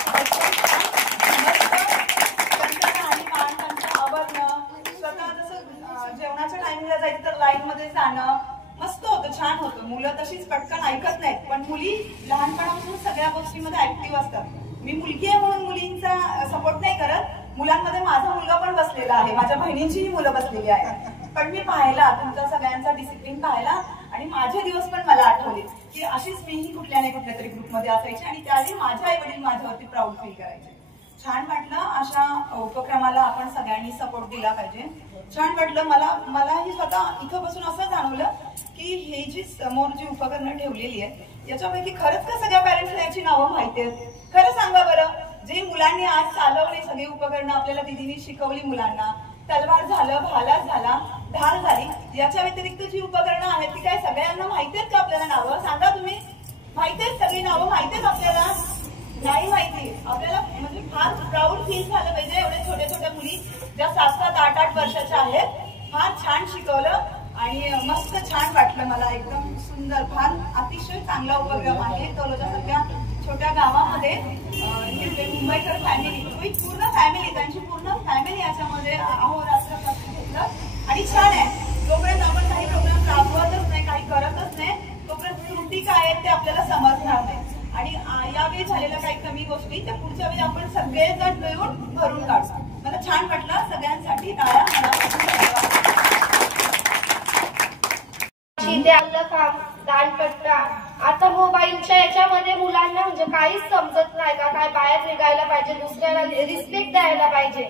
आणि पालकांचं आवडणं, स्वतः जसं जेवणाच्या टायमिंगला जायचं तर लाईन मध्ये जाणं मस्त होतं, छान होतं. मुलं तशीच पटकन ऐकत नाहीत, पण मुली लहानपणापासून सगळ्या गोष्टींमध्ये ऍक्टिव्ह असतात. मी मुलगी आहे म्हणून मुलींचा सपोर्ट नाही करत, मुलांमध्ये माझा मुलगा पण बसलेला आहे, माझ्या बहिणींचीही मुलं बसलेली आहेत. पण मी पाहिला तुमचा सगळ्यांचा डिसिप्लिन पाहिला आणि माझे दिवस पण मला आठवले की अशीच मीही कुठल्या नाही कुठल्या तरी ग्रुपमध्ये असायची आणि त्यावेळी माझे आई वडील माझ्यावरती प्राऊड फील करायचे. छान वाटलं, अशा उपक्रमाला आपण सगळ्यांनी सपोर्ट दिला पाहिजे. छान वाटलं मलाही स्वतः इथं बसून असं जाणवलं की हे जी समोर जी उपकरणं ठेवलेली आहेत याच्यापैकी खरंच का सगळ्या पॅरेंट्सला याची नावं माहिती आहेत? खरं सांगा बरं. जे मुलांनी आज चालवली सगळी उपकरणं, आपल्याला दिदींनी शिकवली मुलांना, तलवार झालं, भाला झाला, ढाल झाली, याच्या व्यतिरिक्त जी उपकरणं आहेत ती काय सगळ्यांना माहिती आहेत का आपल्याला नावं? सांगा तुम्ही, माहिती आहेत सगळी नावं? माहिती आहेत आपल्याला? नाही माहिती. आपल्याला म्हणजे फार प्राऊड फील झालं पाहिजे. एवढ्या छोट्या छोट्या मुली ज्या 7-7, 8-8 वर्षाच्या आहेत, फार छान शिकवलं आणि मस्त छान वाटलं मला, एकदम सुंदर, फार अतिशय चांगला उपक्रम आहे. तलोजा सगळ्या छोट्या गावामध्ये मुंबईकर फॅमिली, पूर्ण फॅमिली, त्यांची पूर्ण फॅमिली याच्यामध्ये अहोरात्र कष्ट घेतलं आणि छान आहे. जोपर्यंत आपण काही प्रोग्राम राबवतच नाही, काही करतच नाही, तोपर्यंत त्रुटी काय आहेत ते आपल्याला समजणार नाही. आणि यावेळी झालेल्या काही कमी गोष्टी त्या पुढच्या वेळी आपण सगळेजण मिळून भरून काढू. मला छान वाटलं, सगळ्यांसाठी टाळ्या. काम, दांडपट्टा, आता मोबाईलच्या याच्यामध्ये मुलांना म्हणजे काहीच समजत नाही का, काय बाहेर निघायला पाहिजे, दुसऱ्याला रिस्पेक्ट द्यायला पाहिजे.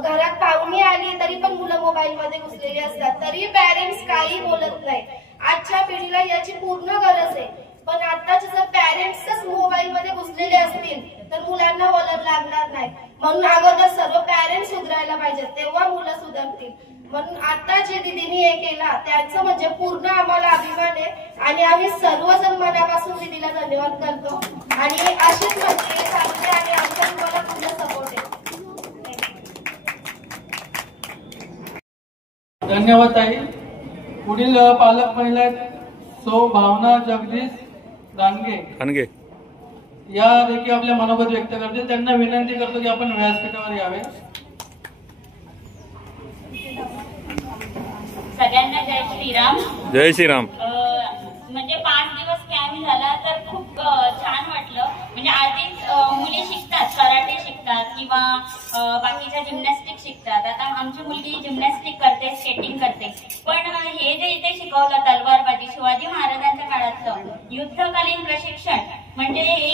घरात पाहुणी आली तरी पण मुलं मोबाईल मध्ये घुसलेली असतात, तरी पॅरेंट्स काही बोलत नाही. आजच्या पिढीला याची पूर्ण गरज आहे, पण आताचे जर पॅरेंट्सच मोबाईल मध्ये घुसलेले असतील तर मुलांना वळण लागणार नाही. म्हणून अगोदर सर्व पॅरेंट्स सुधारायला पाहिजेत, तेव्हा मुलं सुधारतील. म्हणून आता जे दीदींनी हे केला त्याचं म्हणजे पूर्ण आम्हाला अभिमान आहे आणि आम्ही सर्वजण मनापासून दीदीला धन्यवाद करतो आणि अशीच म्हणजे चालते आणि आमच्या तुम्हाला पूर्ण सपोर्ट आहे. धन्यवाद ताई. पुढील पालक महिला आहेत सौ भावना जगदीश दानगे, या देखील आपल्या मनोगत व्यक्त करतील. त्यांना विनंती करतो की आपण व्यासपीठावर यावे. सगळ्यांना जय श्रीराम. जय श्रीराम. म्हणजे 5 दिवस कॅम्प झाला तर खूप छान वाटलं. म्हणजे आधीच मुली शिकतात, कराटे शिकतात किंवा बाकीच्या जिम्नॅस्टिक शिकतात. आता आमची मुलगी जिम्नॅस्टिक करते, स्केटिंग करते. पण हे जे इथे शिकवलं तलवारबाजी, शिवाजी महाराजांच्या काळातलं युद्धकालीन प्रशिक्षण, म्हणजे हे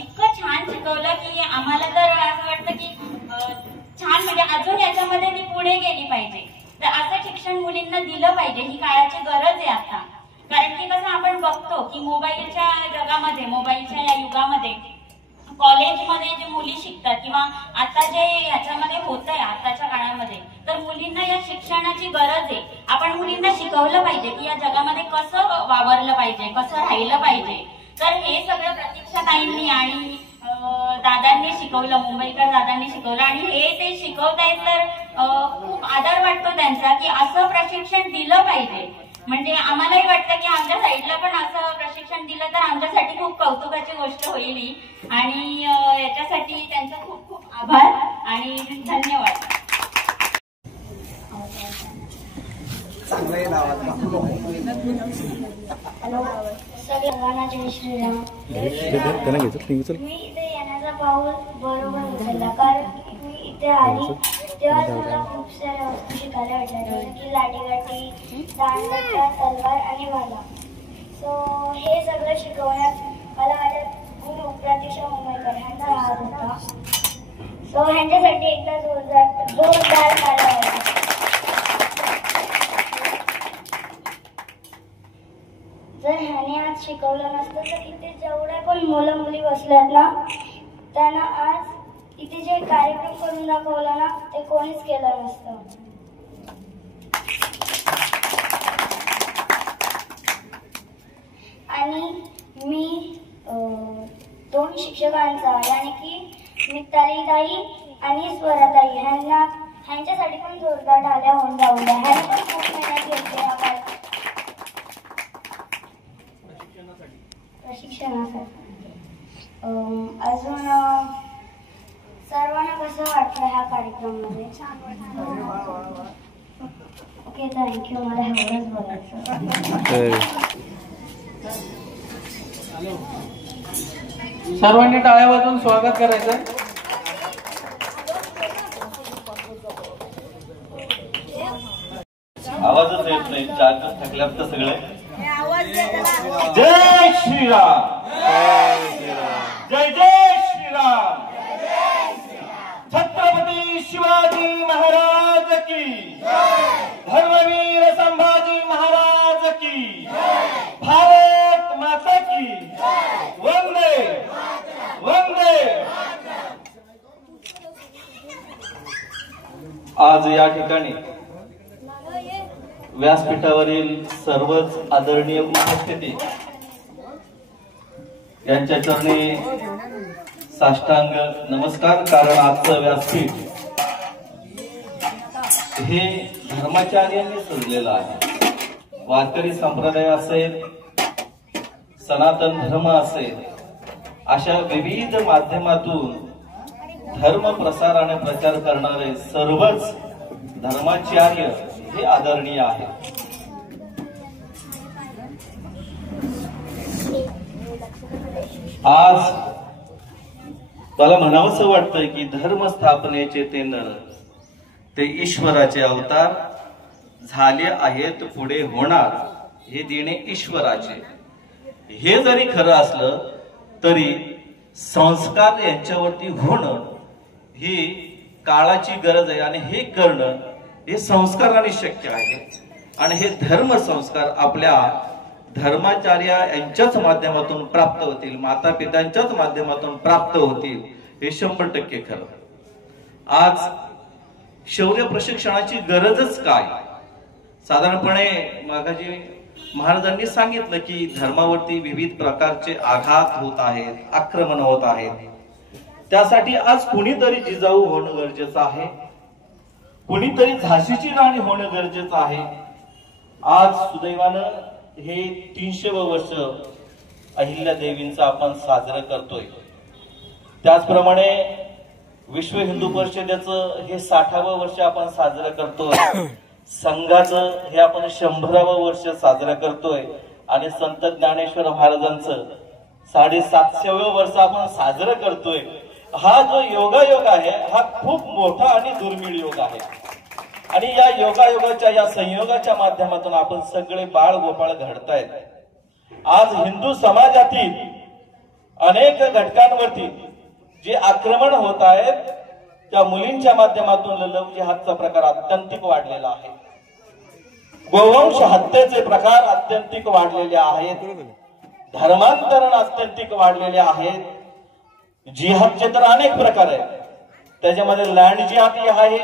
इतकं छान शिकवलं की आम्हाला तर असं वाटतं की छान, म्हणजे अजून याच्यामध्ये ती पुढे गेली पाहिजे. तर असं शिक्षण मुलींना दिलं पाहिजे, ही काळाची गरज आहे आता. कारण की कसं आपण बघतो की मोबाईलच्या जगामध्ये, मोबाईलच्या या युगामध्ये कॉलेजमध्ये जे मुली शिकतात किंवा आता जे ह्याच्यामध्ये होत आहे आताच्या काळामध्ये, तर मुलींना या शिक्षणाची गरज आहे. आपण मुलींना शिकवलं पाहिजे की या जगामध्ये कसं वावरलं पाहिजे, कसं राहिलं पाहिजे. तर हे सगळं प्रतीक्षाताईंनी आणि दादांनी शिकवलं, मुंबईकर दादांनी शिकवलं आणि हे ते शिकवतायत तर खूप आदर वाटतो त्यांचा की असं प्रशिक्षण दिलं पाहिजे. म्हणजे आम्हालाही वाटतं की आमच्या साईडला पण असं प्रशिक्षण दिलं तर आमच्यासाठी खूप कौतुकाची गोष्ट होईल आणि याच्यासाठी त्यांचा खूप खूप आभार आणि धन्यवाद. सगळ्यांना जय श्रीराम. मी इथे येण्याचा पाऊल बरोबर उचलला, कारण मी इथे आली तेव्हा मला खूप साऱ्या वस्तू शिकायला भेटल्या, जसं की लाठीकाठी, दांडपट्टा, तलवार आणि भाला. सो हे सगळं शिकवण्यात मला माझ्या गुरु प्रतीक्षा मुंबईकर ह्यांचा हात होता. सो ह्यांच्यासाठी एकदा जोरदार टाळ्या. जर ह्याने आज शिकवलं नसतं तर इथे जेवढ्या पण मुलं मुली बसल्यात ना त्यांना आज इथे जे कार्यक्रम करून दाखवला ना ते कोणीच केलं नसतं. आणि मी 2 शिक्षकांचा यानी की मितालीताई आणि स्वराताई ह्यांच्यासाठी पण जोरदार टाळ्या होऊन जाऊ द्या. ह्यांनी पण खूप मेहनत घेतली या प्रशिक्षणासाठी. अजून सर्वांना कसं वाटलं ह्या कार्यक्रमामध्ये? छान वाटलं. Okay, thank you. मला एवढंच बोलायचं. सर्वांनी टाळ्या वाजवून स्वागत करायचं. आवाजच येत नाही. 4 दिवस थकल्यात तर सगळे. जय श्रीराम, जय जय श्रीराम. छत्रपती शिवाजी महाराज की, धर्मवीर संभाजी महाराज की, भारत माता की, वंदे वंदे. आज या ठिकाणी व्यासपीठावरील सर्वच आदरणीय उपस्थिती यांच्या चरणी साष्टांग नमस्कार. कारण आजचं व्यासपीठ हे धर्माचार्यांनी सजलेलं आहे. वारकरी संप्रदाय असेल, सनातन धर्म असेल, अशा विविध माध्यमातून धर्म प्रसार आणि प्रचार करणारे सर्वच धर्माचार्य हे आदरणीय आहे. आज मला म्हणावंसं वाटतंय की धर्म स्थापनेचे ते नर, ते ईश्वराचे अवतार झाले आहेत, पुढे होणार हे देणे ईश्वराचे. हे जरी खरं असलं तरी संस्कार यांच्यावरती होणं ही काळाची गरज आहे आणि हे करणं हे संस्काराने शक्य आहे. आणि हे धर्म संस्कार आपल्या धर्माचार्य यांच्याच माध्यमातून प्राप्त होतील, माता पित्यांच्याच माध्यमातून प्राप्त होतील, हे 100% खरं. आज शौर्य प्रशिक्षणाची गरजच काय? साधारणपणे मागाजी महाराजांनी सांगितलं की धर्मावरती विविध प्रकारचे आघात होत आहेत, आक्रमण होत आहेत. त्यासाठी आज कुणीतरी जिजाऊ होणं गरजेचं आहे, कुणीतरी झाशीची राणी होणं गरजेचं आहे. आज सुदैवानं हे 300व वर्ष अहिल्यादेवींचं आपण साजरं करतोय. त्याचप्रमाणे विश्व हिंदू परिषदेचं हे 60वं वर्ष आपण साजरं करतोय. संघाचं हे आपण 100वं वर्ष साजरं करतोय. आणि संत ज्ञानेश्वर महाराजांचं 750वं वर्ष आपण साजरं करतोय. हा जो योगायोग आहे हा खूप मोठा आणि दुर्मिळ योग आहे. आणि या योगायोगाच्या या संयोगाच्या माध्यमातून आपण सगळे बाळ गोपाळ घडतायत. आज हिंदू समाजातील अनेक घटकांवरती जे आक्रमण होत आहेत त्या मुलींच्या माध्यमातून लव जिहादचा प्रकार अत्यंतिक वाढलेला आहे. गोवंश हत्येचे प्रकार अत्यंतिक वाढलेले आहेत. धर्मांतरण अत्यंतिक वाढलेले आहेत. जिहादचे तर अनेक प्रकार आहेत. त्याच्यामध्ये लँड जिहाद आहे,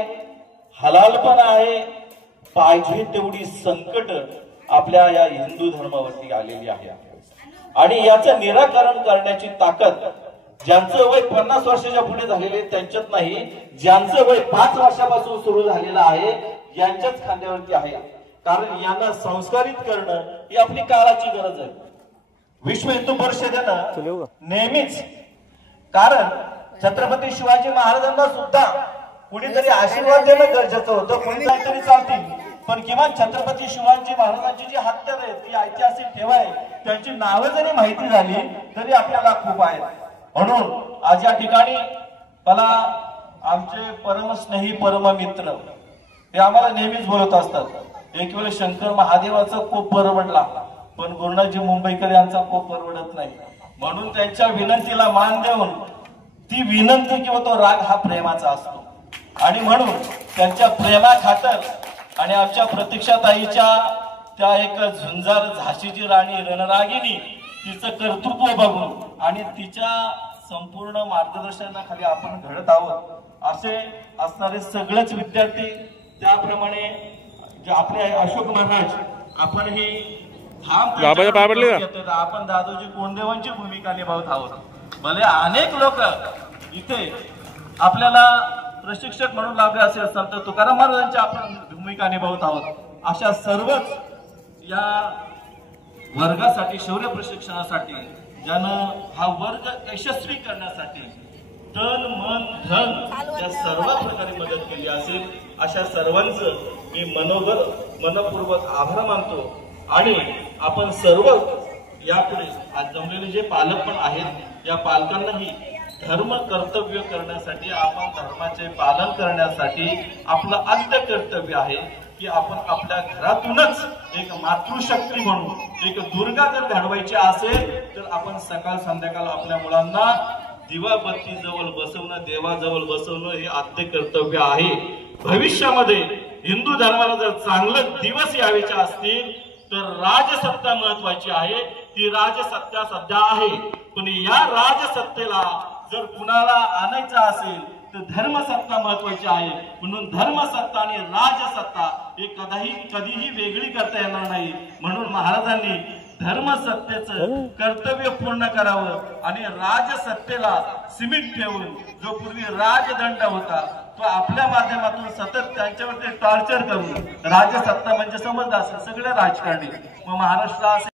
हलाल पण आहे. पाहिजे तेवढी संकट आपल्या या हिंदू धर्मावरती आलेली आहे. आणि याचं निराकरण करण्याची ताकद ज्यांचं वय 50 वर्षाच्या पुढे झालेले त्यांच्यात नाही, ज्यांचं वय 5 वर्षापासून सुरू झालेलं आहे यांच्याच खांद्यावरती आहे. कारण यांना संस्कारित करणं ही आपली काळाची गरज आहे. विश्व हिंदू परिषदेनं नेहमीच, कारण छत्रपती शिवाजी महाराजांना सुद्धा कुणीतरी आशीर्वाद देणं गरजेचं होतं. कोणीतरी तरी चालतील, पण किमान छत्रपती शिवाजी महाराजांची जी हत्या आहे ती ऐतिहासिक ठेवाय, त्यांची नावं जरी माहिती झाली तरी आपल्याला खूप आहेत. म्हणून आज या ठिकाणी मला आमचे परमस्नेही परममित्र ते आम्हाला नेहमीच बोलत असतात. एक वेळ शंकर महादेवाचा कोप परवडला, पण गुरुनाथजी मुंबईकर यांचा कोप परवडत नाही. म्हणून त्यांच्या विनंतीला मान देऊन, ती विनंती किंवा तो राग हा प्रेमाचा असतो. आणि म्हणून त्यांच्या प्रेमाखातर आणि आमच्या प्रतीक्षाताईच्या त्या एक झुंजार झाशीची राणी रणरागिणी तिचं कर्तृत्व बघून आणि तिच्या संपूर्ण मार्गदर्शनाखाली आपण घडत आहोत असे असणारे सगळेच विद्यार्थी, त्याप्रमाणे जे आपले अशोक महाराज, आपण ही आपण दादोजी कोंडदेवांची भूमिका निभावत आहोत. भले अनेक लोक इथे आपल्याला प्रशिक्षक म्हणून लाभले असेल, संत तुकाराम महाराजांची आपण भूमिका निभावत आहोत. अशा सर्वच या वर्गासाठी, शौर्य प्रशिक्षणासाठी, ज्यानं हा वर्ग यशस्वी करण्यासाठी तन मन धन या सर्व प्रकारे मदत केली असेल, अशा सर्वांचं मी मनपूर्वक आभार मानतो. आणि आपण सर्व यापुढे आज जमलेले जे पालक पण आहेत, या पालकांनाही धर्म कर्तव्य करण्यासाठी, आपण धर्माचे पालन करण्यासाठी आपलं आद्य कर्तव्य आहे की आपण आपल्या घरातूनच एक मातृशक्ती म्हणून एक दुर्गा जर घडवायची असेल तर आपण सकाळ संध्याकाळ आपल्या मुलांना दिवाबत्ती जवळ बसवणं, देवाजवळ बसवणं हे आद्य कर्तव्य आहे. भविष्यामध्ये हिंदू धर्माला जर चांगलं दिवस यावेचे असतील तर राजसत्ता महत्वाची आहे. ती राजसत्ता सध्या आहे, पण या राजसत्तेला जर कुणाला आणायचं असेल तर धर्मसत्ता महत्वाची आहे. म्हणून धर्मसत्ता आणि राजसत्ता हे कधीही वेगळी करता येणार नाही. म्हणून महाराजांनी धर्मसत्तेचं कर्तव्य पूर्ण करावं आणि राजसत्तेला सिमेंट ठेवून जो पूर्वी राजदंड होता तो आपल्या माध्यमातून सतत त्यांच्यावरती टॉर्चर करून राजसत्ता म्हणजे समजलं असेल सगळे राजकारणी, मग महाराष्ट्र असेल